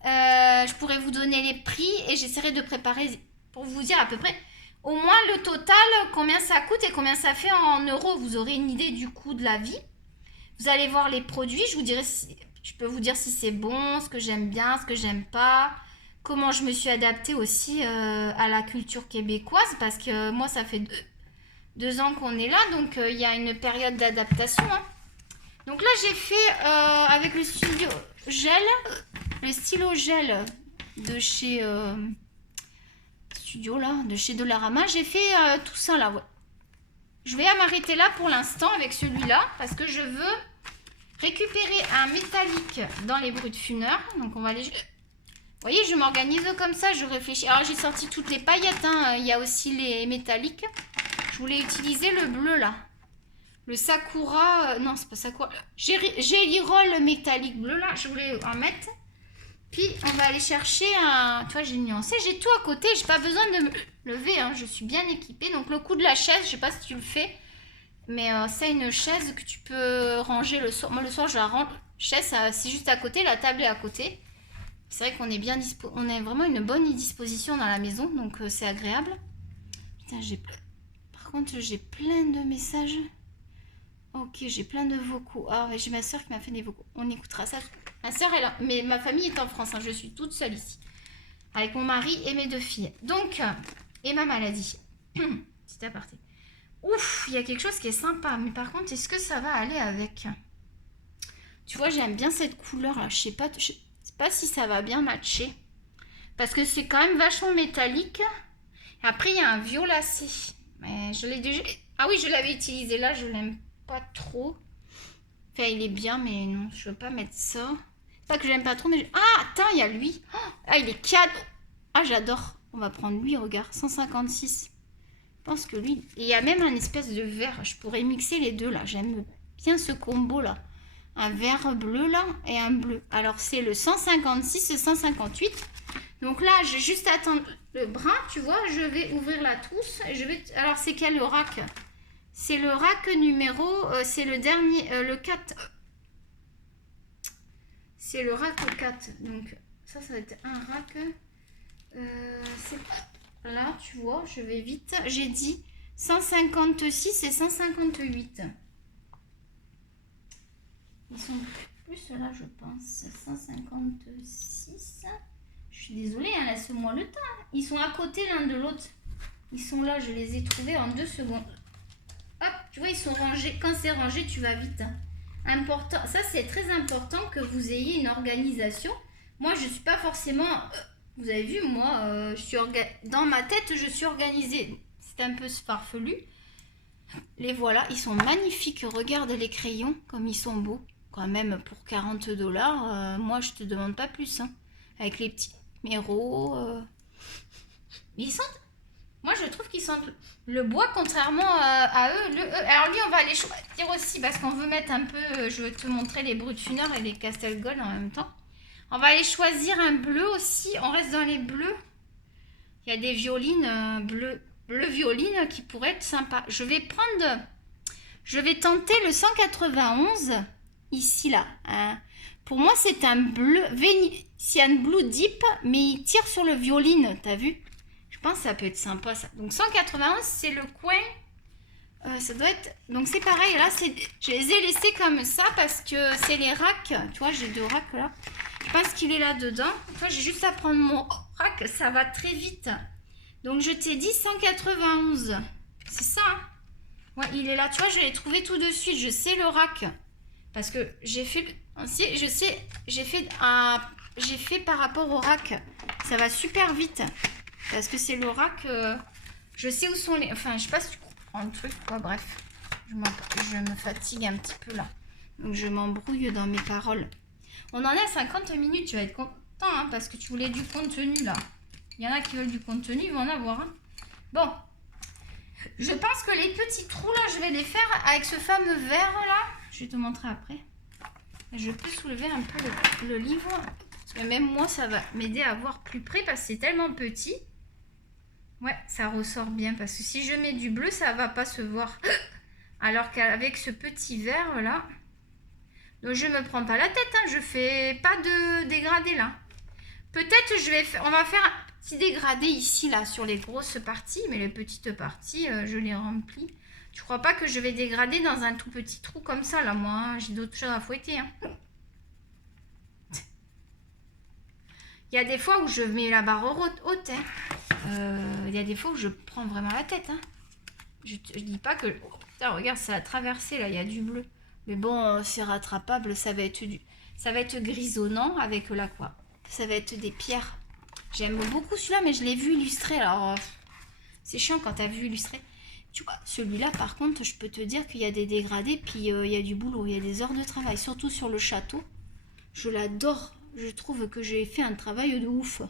je pourrais vous donner les prix et j'essaierai de préparer pour vous dire à peu près au moins le total, combien ça coûte et combien ça fait en euros. Vous aurez une idée du coût de la vie. Vous allez voir les produits, je vous dirai si... Je peux vous dire si c'est bon, ce que j'aime bien, ce que j'aime pas, comment je me suis adaptée aussi à la culture québécoise parce que moi ça fait deux ans qu'on est là, donc il y a une période d'adaptation. Hein. Donc là j'ai fait avec le stylo gel de chez de chez Dollarama, j'ai fait tout ça là. Ouais. Je vais m'arrêter là pour l'instant avec celui-là parce que je veux récupérer un métallique dans les brutes-funeurs. Donc on va aller... Vous voyez, je m'organise comme ça, je réfléchis. Alors j'ai sorti toutes les paillettes, hein. Il y a aussi les métalliques. Je voulais utiliser le bleu là. Le Sakura... non, c'est pas Sakura. Jelly Roll métallique bleu là, je voulais en mettre. Puis on va aller chercher un... Tu vois, j'ai nuancé, j'ai tout à côté. J'ai pas besoin de me lever, hein. Je suis bien équipée. Donc le coup de la chaise, je sais pas si tu le fais. Mais c'est une chaise que tu peux ranger le soir. Moi, le soir, je la range. Chaise, c'est juste à côté. La table est à côté. C'est vrai qu'on est bien on a vraiment une bonne disposition dans la maison. Donc, c'est agréable. Putain, par contre, j'ai plein de messages. Ok, j'ai plein de vocaux. Ah, j'ai ma soeur qui m'a fait des vocaux. On écoutera ça. Ma soeur, mais ma famille est en France. Hein. Je suis toute seule ici. Avec mon mari et mes deux filles. Donc, et ma maladie. Petit aparté. Ouf, il y a quelque chose qui est sympa. Mais par contre, est-ce que ça va aller avec? Tu vois, j'aime bien cette couleur-là. Je sais pas si ça va bien matcher. Parce que c'est quand même vachement métallique. Et après, il y a un violacé. Mais je l'ai déjà... Ah oui, je l'avais utilisé là. Je l'aime pas trop. Enfin, il est bien, mais non, je veux pas mettre ça. Pas que j'aime pas trop, mais... Ah, attends, il y a lui. Ah, il est cadeau. Ah, j'adore. On va prendre lui, regarde. 156. Je pense que lui... Et il y a même un espèce de vert. Je pourrais mixer les deux, là. J'aime bien ce combo-là. Un vert bleu, là, et un bleu. Alors, c'est le 156 et 158. Donc là, je vais juste attendre le brun, tu vois. Je vais ouvrir la trousse. Et je vais... Alors, c'est quel le rack? C'est le rack numéro... c'est le dernier... le 4. C'est le rack 4. Donc, ça va être un rack... c'est... Là, tu vois, je vais vite. J'ai dit 156 et 158. Ils sont plus là, je pense. 156. Je suis désolée, hein, laisse-moi le temps. Ils sont à côté l'un de l'autre. Ils sont là, je les ai trouvés en 2 secondes. Hop, tu vois, ils sont rangés. Quand c'est rangé, tu vas vite. Hein. Important. Ça, c'est très important que vous ayez une organisation. Moi, je ne suis pas forcément... Vous avez vu, moi, dans ma tête, je suis organisée. C'est un peu farfelu. Les voilà, ils sont magnifiques. Regarde les crayons, comme ils sont beaux. Quand même, pour 40 $, moi, je te demande pas plus. Hein. Avec les petits numéros. Ils sont... Moi, je trouve qu'ils sentent le bois, contrairement à eux. Alors lui, on va aller choisir aussi, parce qu'on veut mettre un peu... je vais te montrer les brutes-funeurs et les Castelgold en même temps. On va aller choisir un bleu aussi. On reste dans les bleus. Il y a des violines bleu violine qui pourraient être sympas. Je vais tenter le 191 ici là. Hein. Pour moi, c'est un bleu Venetian Blue Deep, mais il tire sur le violine. T'as vu? Je pense que ça peut être sympa ça. Donc 191, c'est le coin Ça doit être... Donc c'est pareil, là, je les ai laissés comme ça parce que c'est les racks. Tu vois, j'ai 2 racks là. Je pense qu'il est là dedans. Toi, j'ai juste à prendre mon rack, ça va très vite. Donc je t'ai dit 191. C'est ça, hein? Ouais, il est là. Tu vois, je l'ai trouvé tout de suite. Je sais le rack. Parce que j'ai fait... Je sais, j'ai fait par rapport au rack. Ça va super vite. Parce que c'est le rack... je sais où sont les... Enfin, je sais pas si tu comprends le truc, quoi. Bref. Je me fatigue un petit peu, là. Donc, je m'embrouille dans mes paroles. On en est à 50 minutes. Tu vas être content, hein, parce que tu voulais du contenu, là. Il y en a qui veulent du contenu. Ils vont en avoir, hein. Bon. Je pense que les petits trous, là, je vais les faire avec ce fameux verre, là. Je vais te montrer après. Je peux soulever un peu le livre. Parce que même moi, ça va m'aider à voir plus près, parce que c'est tellement petit. Ouais, ça ressort bien parce que si je mets du bleu, ça va pas se voir. Alors qu'avec ce petit vert là, donc je me prends pas la tête, hein, je fais pas de dégradé là. Peut-être on va faire un petit dégradé ici là sur les grosses parties, mais les petites parties, je les remplis. Tu crois pas que je vais dégrader dans un tout petit trou comme ça là, moi, hein, j'ai d'autres choses à fouetter. Hein. Il y a des fois où je mets la barre haute. Hein. Il y a des fois où je prends vraiment la tête. Hein. Je dis pas que... Oh, putain, regarde, ça a traversé, là, il y a du bleu. Mais bon, c'est rattrapable, ça va être grisonnant avec là, quoi. Ça va être des pierres. J'aime beaucoup celui-là, mais je l'ai vu illustré. Alors, c'est chiant quand t'as vu illustré. Tu vois, celui-là, par contre, je peux te dire qu'il y a des dégradés, puis il y a du boulot, il y a des heures de travail. Surtout sur le château. Je l'adore. Je trouve que j'ai fait un travail de ouf.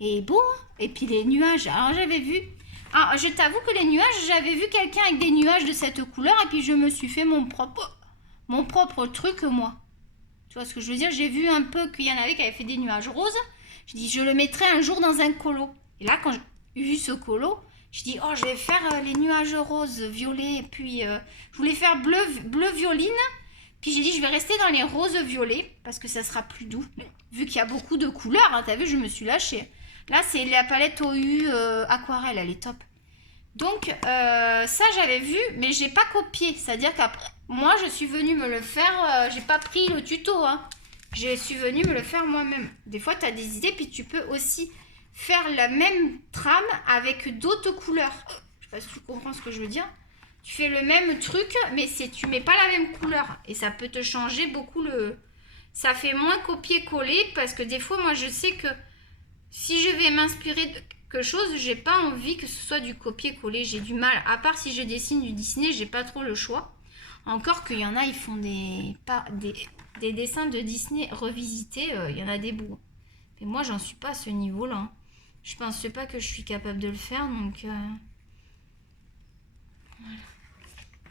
Et bon, et puis les nuages. Alors j'avais vu... Alors je t'avoue que les nuages, j'avais vu quelqu'un avec des nuages de cette couleur et puis je me suis fait mon propre truc moi. Tu vois ce que je veux dire? J'ai vu un peu qu'il y en avait qui avaient fait des nuages roses. Je dis, je le mettrai un jour dans un colo. Et là, quand j'ai vu ce colo, je dis, oh, je vais faire les nuages roses, violets. Et puis, je voulais faire bleu violine. Puis j'ai dit, je vais rester dans les roses violets parce que ça sera plus doux. Vu qu'il y a beaucoup de couleurs, hein, t'as vu, je me suis lâchée. Là, c'est la palette OU aquarelle, elle est top. Donc, ça, j'avais vu, mais j'ai pas copié. C'est-à-dire qu'après, moi, je suis venue me le faire. J'ai pas pris le tuto. Hein. Je suis venue me le faire moi-même. Des fois, tu as des idées, puis tu peux aussi faire la même trame avec d'autres couleurs. Je sais pas si tu comprends ce que je veux dire. Tu fais le même truc, mais tu mets pas la même couleur. Et ça peut te changer beaucoup le... Ça fait moins copier-coller, parce que des fois, moi, je sais que si je vais m'inspirer de quelque chose, j'ai pas envie que ce soit du copier-coller. J'ai du mal. À part si je dessine du Disney, j'ai pas trop le choix. Encore qu'il y en a, ils font des dessins de Disney revisités. Il y en a des bouts. Mais moi, j'en suis pas à ce niveau-là. Hein. Je pense pas que je suis capable de le faire. Donc, voilà.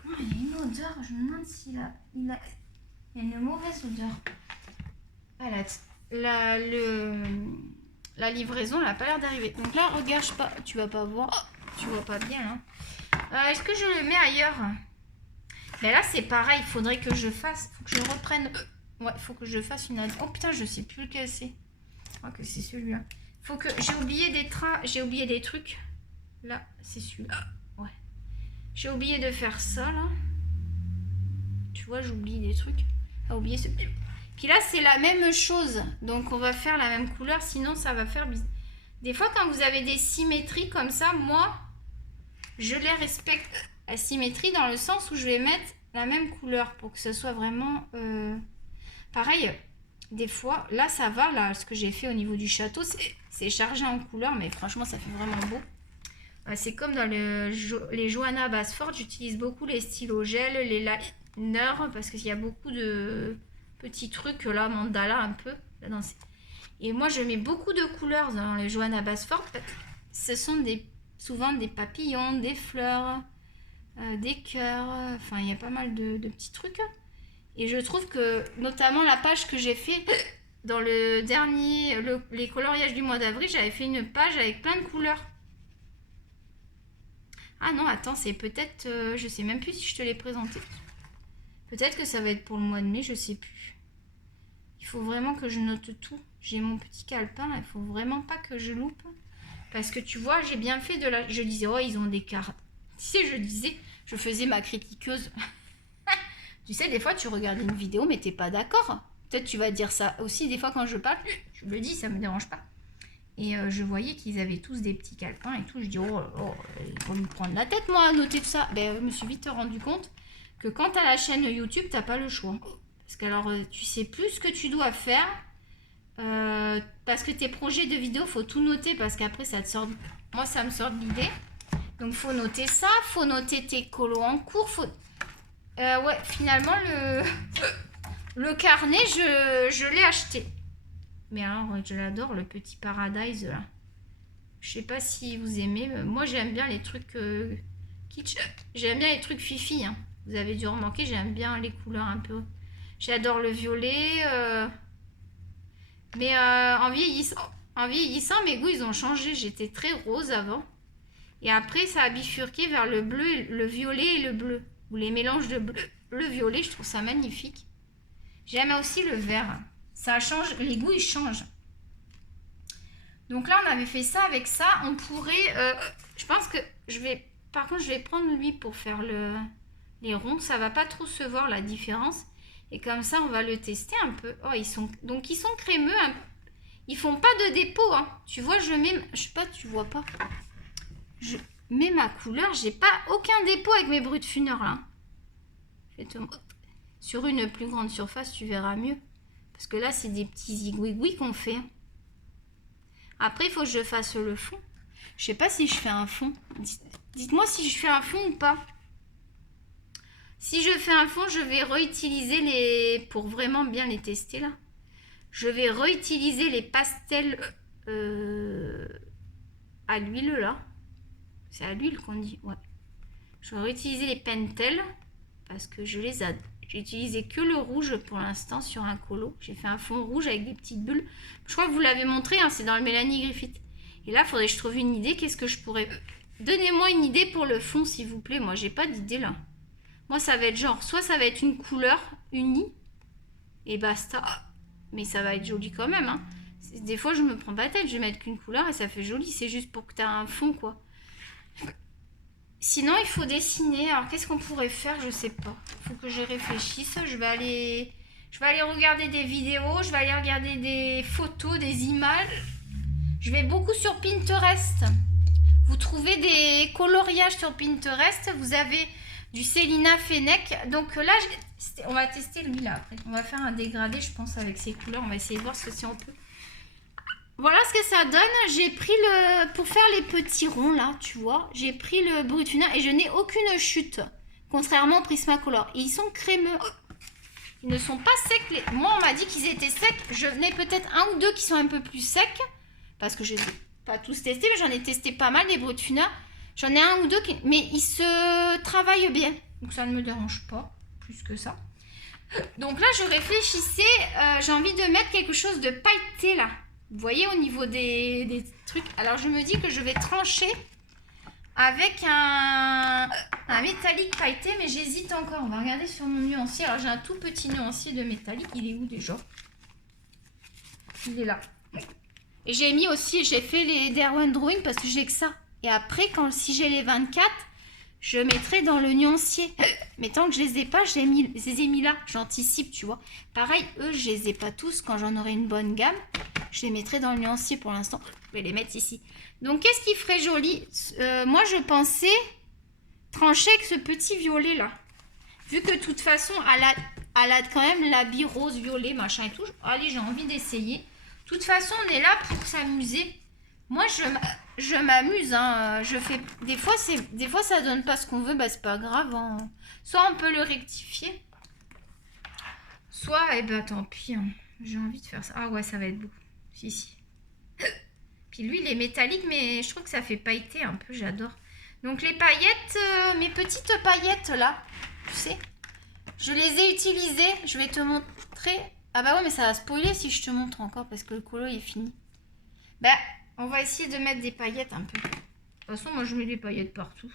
Oh, il y a une odeur. Je me demande s'il a... Il y a une mauvaise odeur. Voilà. La livraison n'a pas l'air d'arriver. Donc là, regarde, tu vas pas voir. Tu vois pas bien. Hein. Est-ce que je le mets ailleurs? Mais là, c'est pareil. Il faudrait que je fasse. Faut que je reprenne. Ouais, faut que je fasse une... Oh putain, je sais plus lequel c'est. Je crois que c'est celui-là. Faut que... J'ai oublié J'ai oublié des trucs. Là, c'est celui-là. Ouais. J'ai oublié de faire ça, là. Tu vois, j'oublie des trucs. Ah, oublié ce... Puis là, c'est la même chose. Donc, on va faire la même couleur. Sinon, ça va faire bizarre. Des fois, quand vous avez des symétries comme ça, moi, je les respecte. La symétrie dans le sens où je vais mettre la même couleur pour que ce soit vraiment... Pareil, des fois, là, ça va. Là, ce que j'ai fait au niveau du château, c'est chargé en couleur. Mais franchement, ça fait vraiment beau. C'est comme dans les Johanna Basford. J'utilise beaucoup les stylos gel, les liners, parce qu'il y a beaucoup de... petits trucs là, mandala un peu. Et moi, je mets beaucoup de couleurs dans les Johanna Basford. Ce sont souvent des papillons, des fleurs, des cœurs. Enfin, il y a pas mal de petits trucs. Et je trouve que, notamment la page que j'ai fait dans le dernier, les coloriages du mois d'avril, j'avais fait une page avec plein de couleurs. Ah non, attends, c'est peut-être... je sais même plus si je te l'ai présenté. Peut-être que ça va être pour le mois de mai, je sais plus. Il faut vraiment que je note tout. J'ai mon petit calepin, là, il faut vraiment pas que je loupe. Parce que tu vois, j'ai bien fait de la... Je disais, oh, ils ont des cartes. Tu sais, je faisais ma critiqueuse. Tu sais, des fois, tu regardes une vidéo, mais t'es pas d'accord. Peut-être tu vas dire ça aussi, des fois, quand je parle, je le dis, ça me dérange pas. Et je voyais qu'ils avaient tous des petits calepins et tout. Je dis, oh, il faut me prendre la tête, moi, à noter tout ça. Ben, je me suis vite rendu compte que quand t'as la chaîne YouTube, t'as pas le choix. Parce que alors, tu sais plus ce que tu dois faire. Parce que tes projets de vidéo, faut tout noter parce qu'après, ça te sort... Moi, ça me sort de l'idée. Donc, faut noter ça. Faut noter tes colos en cours. Ouais, finalement, le carnet, je l'ai acheté. Mais alors, je l'adore, le petit Paradise, là. Je sais pas si vous aimez. Mais moi, j'aime bien les trucs kitsch. J'aime bien les trucs fifi. Hein. Vous avez dû remarquer, j'aime bien les couleurs un peu. J'adore le violet. Mais en vieillissant, mes goûts, ils ont changé. J'étais très rose avant. Et après, ça a bifurqué vers le bleu, le violet et le bleu. Ou les mélanges de bleu, le violet, je trouve ça magnifique. J'aime aussi le vert. Ça change, les goûts, ils changent. Donc là, on avait fait ça avec ça. On pourrait... je pense que je vais... Par contre, je vais prendre lui pour faire les ronds. Ça va pas trop se voir la différence. Et comme ça, on va le tester un peu. Oh, ils sont crémeux. Hein. Ils font pas de dépôt. Hein. Tu vois, je mets... Je sais pas, tu vois pas. Je mets ma couleur. J'ai pas aucun dépôt avec mes brutes funeurs là. Je vais te montrer. Sur une plus grande surface, tu verras mieux. Parce que là, c'est des petits zigouigouis qu'on fait. Après, il faut que je fasse le fond. Je sais pas si je fais un fond. Dites-moi si je fais un fond ou pas. Si je fais un fond, je vais réutiliser les... Pour vraiment bien les tester là. Je vais réutiliser les pastels à l'huile là. C'est à l'huile qu'on dit, ouais. Je vais réutiliser les Pentel parce que je les adore. J'ai utilisé que le rouge pour l'instant sur un colo. J'ai fait un fond rouge avec des petites bulles. Je crois que vous l'avez montré, hein, c'est dans le Mélanie Griffith. Et là, il faudrait que je trouve une idée. Qu'est-ce que je pourrais... Donnez-moi une idée pour le fond, s'il vous plaît. Moi, j'ai pas d'idée là. Moi, ça va être genre, soit ça va être une couleur unie et basta. Mais ça va être joli quand même. Hein. Des fois, je me prends pas la tête. Je vais mettre qu'une couleur et ça fait joli. C'est juste pour que tu aies un fond, quoi. Sinon, il faut dessiner. Alors, qu'est-ce qu'on pourrait faire? Je sais pas. Il faut que je réfléchisse. Je vais aller regarder des vidéos. Je vais aller regarder des photos, des images. Je vais beaucoup sur Pinterest. Vous trouvez des coloriages sur Pinterest. Vous avez du Célina Fennec. Donc là, on va tester lui là après. On va faire un dégradé, je pense, avec ces couleurs. On va essayer de voir si on peut. Voilà ce que ça donne. J'ai pris pour faire les petits ronds là, tu vois. J'ai pris le brut funèbre et je n'ai aucune chute. Contrairement au Prismacolor. Et ils sont crémeux. Ils ne sont pas secs. Moi, on m'a dit qu'ils étaient secs. Je n'ai peut-être un ou deux qui sont un peu plus secs. Parce que je ne les ai pas tous testés. Mais j'en ai testé pas mal, les brut funèbres. J'en ai un ou deux mais ils se travaillent bien. Donc ça ne me dérange pas plus que ça. Donc là, je réfléchissais. J'ai envie de mettre quelque chose de pailleté là. Vous voyez au niveau des trucs. Alors je me dis que je vais trancher avec un métallique pailleté. Mais j'hésite encore. On va regarder sur mon nuancier. Alors j'ai un tout petit nuancier de métallique. Il est où déjà? Il est là. Et j'ai mis aussi, j'ai fait les Derwent Drawing parce que j'ai que ça. Et après, si j'ai les 24, je mettrai dans le nuancier. Mais tant que je les ai pas, je les ai mis là. J'anticipe, tu vois. Pareil, eux, je les ai pas tous. Quand j'en aurai une bonne gamme, je les mettrai dans le nuancier pour l'instant. Je vais les mettre ici. Donc, qu'est-ce qui ferait joli? Moi, je pensais trancher avec ce petit violet là. Vu que de toute façon, elle a quand même l'habit rose, violet, machin et tout. Allez, j'ai envie d'essayer. De toute façon, on est là pour s'amuser. Moi, je m'amuse. Hein. Je fais des fois, ça donne pas ce qu'on veut. Bah, c'est pas grave. Hein. Soit on peut le rectifier. Soit, eh ben, tant pis. Hein. J'ai envie de faire ça. Ah ouais, ça va être beau. Si. Puis lui, il est métallique, mais je trouve que ça fait pailleter un peu. J'adore. Donc, les paillettes, mes petites paillettes là, tu sais, je les ai utilisées. Je vais te montrer. Ah bah ouais, mais ça va spoiler si je te montre encore parce que le colo est fini. Bah, on va essayer de mettre des paillettes un peu. De toute façon, moi, je mets des paillettes partout.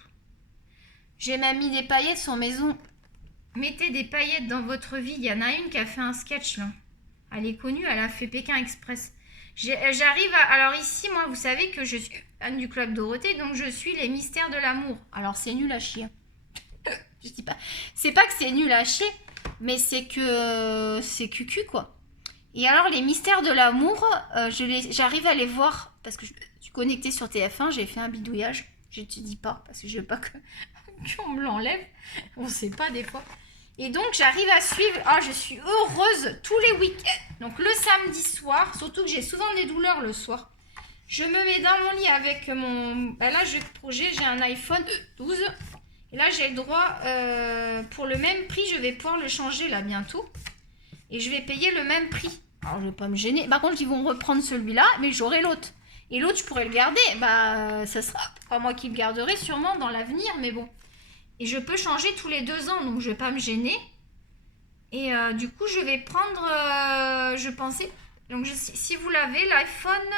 J'ai même mis des paillettes sur maison. Mettez des paillettes dans votre vie. Il y en a une qui a fait un sketch, là. Elle est connue, elle a fait Pékin Express. J'arrive à... Alors ici, moi, vous savez que je suis fan du Club Dorothée, donc je suis les mystères de l'amour. Alors c'est nul à chier. Je dis pas... C'est pas que c'est nul à chier, mais c'est que c'est cucu, quoi. Et alors, les mystères de l'amour, j'arrive à les voir, parce que je suis connectée sur TF1, j'ai fait un bidouillage. Je te dis pas, parce que je veux pas qu'on me l'enlève. On sait pas des fois. Et donc, j'arrive à suivre. Ah, je suis heureuse tous les week-ends. Donc, le samedi soir, surtout que j'ai souvent des douleurs le soir, je me mets dans mon lit avec mon... Ben là, j'ai un iPhone 12. Et là, j'ai le droit, pour le même prix, je vais pouvoir le changer là bientôt. Et je vais payer le même prix. Alors, je vais pas me gêner. Par contre, ils vont reprendre celui-là, mais j'aurai l'autre. Et l'autre, je pourrais le garder. Bah, ça sera pas moi qui le garderai sûrement dans l'avenir, mais bon. Et je peux changer tous les 2 ans, donc je vais pas me gêner. Et du coup, je vais prendre, je pensais... Donc, si vous l'avez, l'iPhone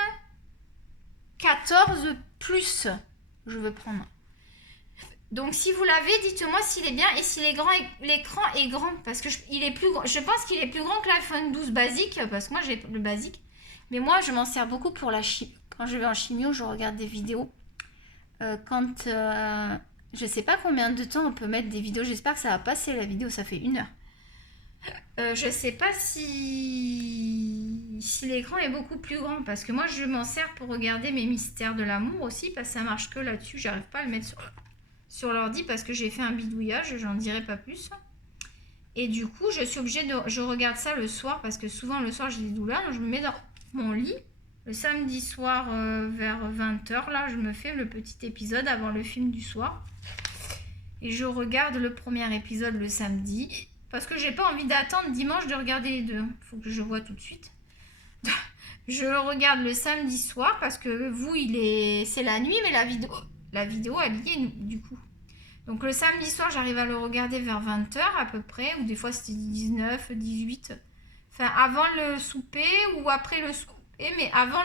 14 Plus, je veux prendre. Donc, si vous l'avez, dites-moi s'il est bien et si l'écran est grand. Parce que il est plus grand. Je pense qu'il est plus grand que l'iPhone 12 basique. Parce que moi, j'ai le basique. Mais moi, je m'en sers beaucoup pour la chimio. Quand je vais en chimio, je regarde des vidéos. Je sais pas combien de temps on peut mettre des vidéos. J'espère que ça va passer la vidéo. Ça fait 1 heure. Je sais pas si l'écran est beaucoup plus grand. Parce que moi, je m'en sers pour regarder mes mystères de l'amour aussi. Parce que ça marche que là-dessus. J'arrive pas à le mettre sur l'ordi parce que j'ai fait un bidouillage, j'en dirai pas plus. Et du coup, je suis obligée de... Je regarde ça le soir parce que souvent le soir j'ai des douleurs. Donc je me mets dans mon lit. Le samedi soir vers 20h, là, je me fais le petit épisode avant le film du soir. Et je regarde le premier épisode le samedi. Parce que j'ai pas envie d'attendre dimanche de regarder les deux. Faut que je vois tout de suite. Je le regarde le samedi soir parce que vous, c'est la nuit, mais la vidéo elle y est du coup. Donc le samedi soir, j'arrive à le regarder vers 20h à peu près, ou des fois c'était 19, 18. Enfin, avant le souper ou après le souper, mais avant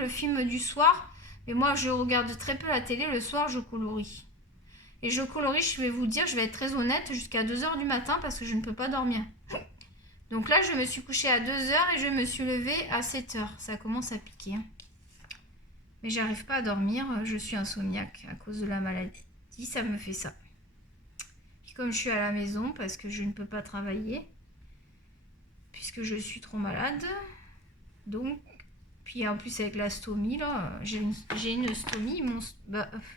le film du soir. Mais moi, je regarde très peu la télé. Le soir, je colorie. Et je colorie, je vais vous dire, je vais être très honnête, jusqu'à 2h du matin parce que je ne peux pas dormir. Donc là, je me suis couchée à 2h et je me suis levée à 7h. Ça commence à piquer. Mais j'arrive pas à dormir, je suis insomniaque à cause de la maladie. Ça me fait ça. Puis comme je suis à la maison parce que je ne peux pas travailler, puisque je suis trop malade, donc, puis en plus avec la stomie là, j'ai une stomie,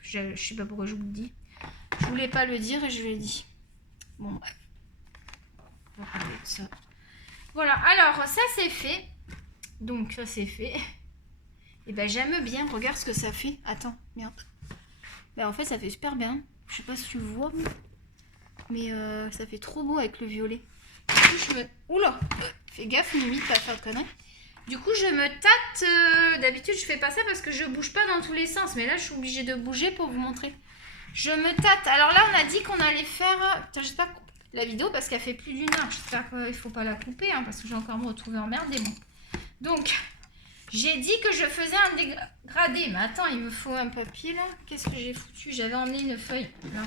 je sais pas pourquoi je vous le dis. Je voulais pas le dire et je l'ai dit. Bon bref. On va parler de ça. Voilà, alors ça c'est fait. Donc ça c'est fait. Et ben j'aime bien, regarde ce que ça fait. Attends, merde. Ben en fait ça fait super bien. Je sais pas si tu le vois, mais ça fait trop beau avec le violet. Du coup, oula, fais gaffe, Mimi, pas faire de conneries. Du coup, je me tâte. D'habitude, je fais pas ça parce que je bouge pas dans tous les sens. Mais là, je suis obligée de bouger pour vous montrer. Je me tâte. Alors là, on a dit qu'on allait faire... Putain, j'espère que la vidéo, parce qu'elle fait plus d'1 heure. J'espère qu'il faut pas la couper, hein, parce que j'ai encore me retrouver emmerdée. Bon. Donc, j'ai dit que je faisais un dégradé. Mais attends, il me faut un papier, là. Qu'est-ce que j'ai foutu? J'avais emmené une feuille, là.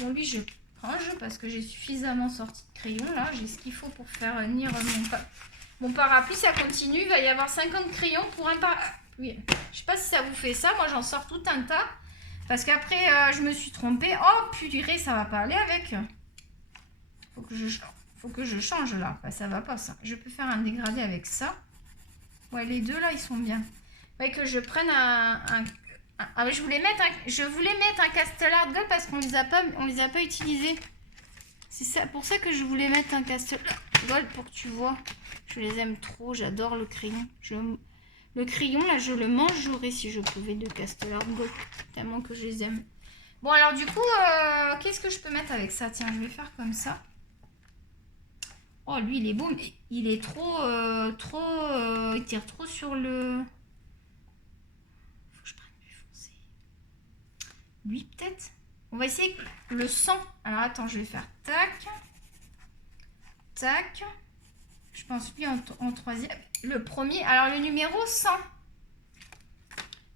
Bon, lui, je range parce que j'ai suffisamment sorti de crayon, là. J'ai ce qu'il faut pour faire venir mon parapluie. Ça continue. Il va y avoir 50 crayons pour un parapluie. Oui. Je sais pas si ça vous fait ça. Moi, j'en sors tout un tas. Parce qu'après, je me suis trompée. Oh, purée, ça va pas aller avec. Faut que je change, là. Bah, ça va pas, ça. Je peux faire un dégradé avec ça. Ouais, les deux, là, ils sont bien. Ouais, que je prenne Ah, je voulais mettre un Castellar Gold parce qu'on les a pas utilisés. C'est ça, pour ça que je voulais mettre un Castellar Gold pour que tu vois. Je les aime trop, j'adore le crayon. Le crayon, là, je le mangerais si je pouvais de Castellar Gold. Tellement que je les aime. Bon, alors du coup, qu'est-ce que je peux mettre avec ça? Tiens, je vais faire comme ça. Oh, lui, il est beau, mais il est trop... il tire trop sur le... Faut que je prenne plus foncé. Lui, peut-être? On va essayer le 100. Alors, attends, je vais faire tac. Tac. Je pense lui en troisième. Le premier, alors le numéro 100.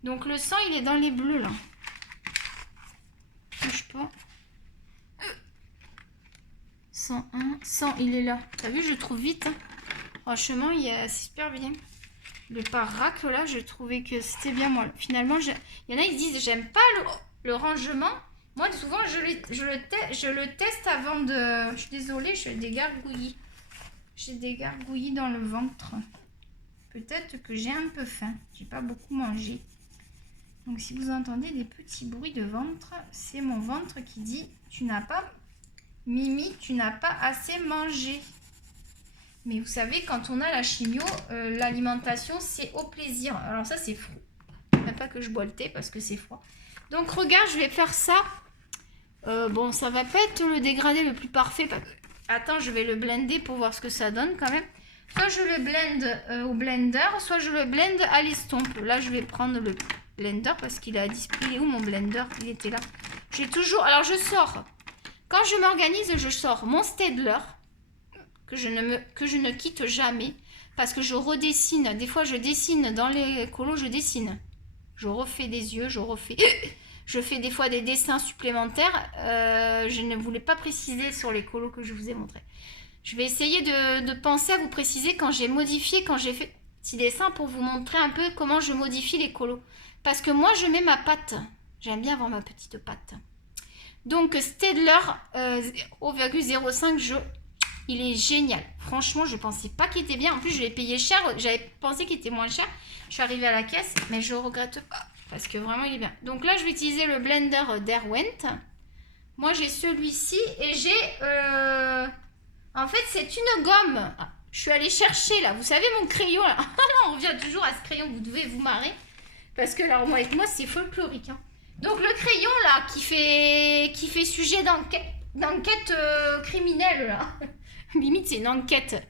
Donc, le 100, il est dans les bleus, là. Bouge pas. 101, 100, il est là. T'as vu, je trouve vite. Hein. Franchement, c'est super bien. Le parac, là, je trouvais que c'était bien. Moi, finalement, il y en a, ils disent, j'aime pas le rangement. Moi, souvent, je le teste avant de... Je suis désolée, je dégargouille. J'ai des gargouillis dans le ventre. Peut-être que j'ai un peu faim. J'ai pas beaucoup mangé. Donc, si vous entendez des petits bruits de ventre, c'est mon ventre qui dit, tu n'as pas... Mimi, tu n'as pas assez mangé. Mais vous savez, quand on a la chimio, l'alimentation, c'est au plaisir. Alors ça, c'est froid. Même pas que je bois le thé parce que c'est froid. Donc, regarde, je vais faire ça. Bon, ça va pas être le dégradé le plus parfait. Attends, je vais le blender pour voir ce que ça donne quand même. Soit je le blende au blender, soit je le blende à l'estompe. Là, je vais prendre le blender parce qu'il a display. Il est où mon blender? Il était là. J'ai toujours... Alors, je sors. Quand je m'organise, je sors mon Staedtler que je ne quitte jamais parce que je redessine. Des fois, je dessine dans les colos, je dessine. Je refais des yeux, je fais des fois des dessins supplémentaires. Je ne voulais pas préciser sur les colos que je vous ai montré. Je vais essayer de penser à vous préciser quand j'ai modifié, quand j'ai fait petit dessin pour vous montrer un peu comment je modifie les colos. Parce que moi, je mets ma patte. J'aime bien avoir ma petite patte. Donc, Staedtler 0,05, il est génial. Franchement, je ne pensais pas qu'il était bien. En plus, je l'ai payé cher. J'avais pensé qu'il était moins cher. Je suis arrivée à la caisse, mais je ne regrette pas. Parce que vraiment, il est bien. Donc là, je vais utiliser le blender Derwent. Moi, j'ai celui-ci et j'ai... En fait, c'est une gomme. Ah, je suis allée chercher, là. Vous savez, mon crayon, là. On revient toujours à ce crayon. Vous devez vous marrer. Parce que, là, avec moi, c'est folklorique. Hein. Donc, le crayon, là, qui fait sujet d'enquête criminelle, là. Limite, c'est une enquête.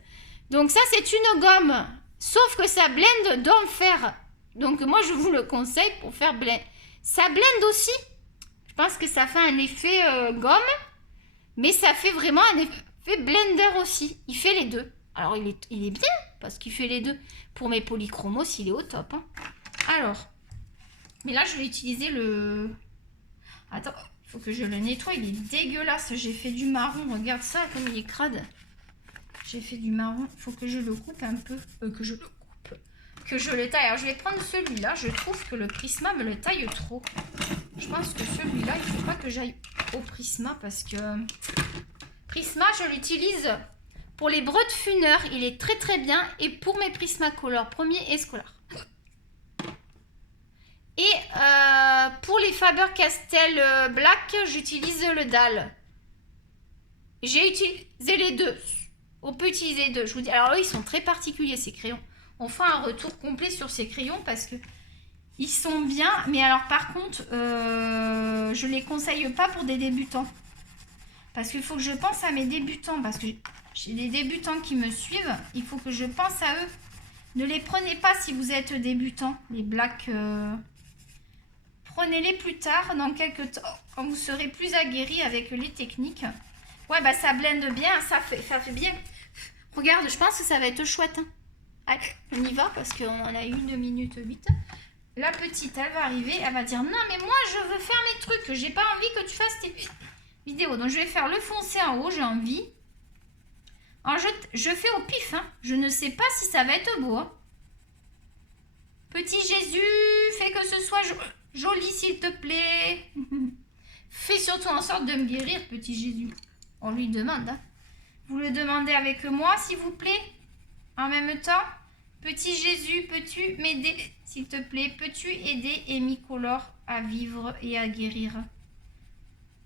Donc, ça, c'est une gomme. Sauf que ça blende d'enfer. Donc, moi, je vous le conseille pour faire blend. Ça blende aussi. Je pense que ça fait un effet gomme. Mais ça fait vraiment un effet blender aussi. Il fait les deux. Alors, il est bien parce qu'il fait les deux. Pour mes polychromos, il est au top. Hein. Alors, mais là, je vais utiliser le... Attends, il faut que je le nettoie. Il est dégueulasse. J'ai fait du marron. Regarde ça, comme il est crade. J'ai fait du marron. Il faut que je le coupe un peu. Que je le taille. Alors, je vais prendre celui-là. Je trouve que le Prisma me le taille trop. Je pense que celui-là, il ne faut pas que j'aille au Prisma parce que... Prisma, je l'utilise pour les breux de funeur. Il est très très bien. Et pour mes Prismacolor premier et scolaire. Et pour les Faber-Castell Black, j'utilise le dalle. J'ai utilisé les deux. On peut utiliser les deux. Je vous dis, alors eux, ils sont très particuliers, ces crayons. On fera un retour complet sur ces crayons parce que ils sont bien. Mais alors, par contre, je ne les conseille pas pour des débutants. Parce qu'il faut que je pense à mes débutants. Parce que j'ai des débutants qui me suivent. Il faut que je pense à eux. Ne les prenez pas si vous êtes débutant, les Black... Prenez-les plus tard, dans quelques temps, quand vous serez plus aguerri avec les techniques. Ouais, bah ça blende bien, ça fait bien. Regarde, je pense que ça va être chouette. Hein. Allez, on y va parce qu'on en a 1 minute 8. La petite, elle va arriver, elle va dire non, mais moi je veux faire mes trucs, j'ai pas envie que tu fasses tes vidéos. Donc je vais faire le foncé en haut, j'ai envie. Alors je fais au pif, hein. Je ne sais pas si ça va être beau. Hein. Petit Jésus, fais que ce soit joli s'il te plaît. Fais surtout en sorte de me guérir, petit Jésus. On lui demande. Hein. Vous le demandez avec moi, s'il vous plaît. En même temps, petit Jésus, peux-tu m'aider, s'il te plaît? Peux-tu aider Amy Color à vivre et à guérir?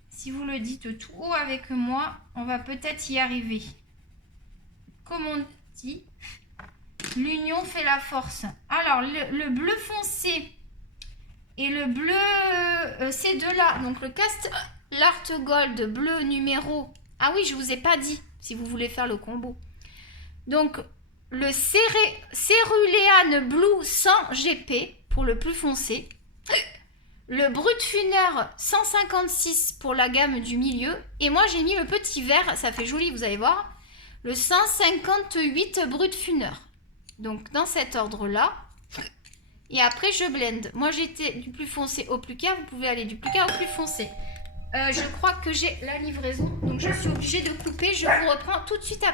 Si vous le dites tout haut avec moi, on va peut-être y arriver. Comme on dit, l'union fait la force. Alors, le bleu foncé et le bleu, ces deux-là, donc le l'Art Gold bleu numéro... Ah oui, je vous ai pas dit, si vous voulez faire le combo. Donc, le Céruléane Blue 100 GP pour le plus foncé. Le Brut Funeur 156 pour la gamme du milieu. Et moi, j'ai mis le petit vert, ça fait joli, vous allez voir. Le 158 Brut Funeur. Donc, dans cet ordre-là. Et après, je blende. Moi, j'étais du plus foncé au plus clair. Vous pouvez aller du plus clair au plus foncé. Je crois que j'ai la livraison. Donc, je suis obligée de couper. Je vous reprends tout de suite après.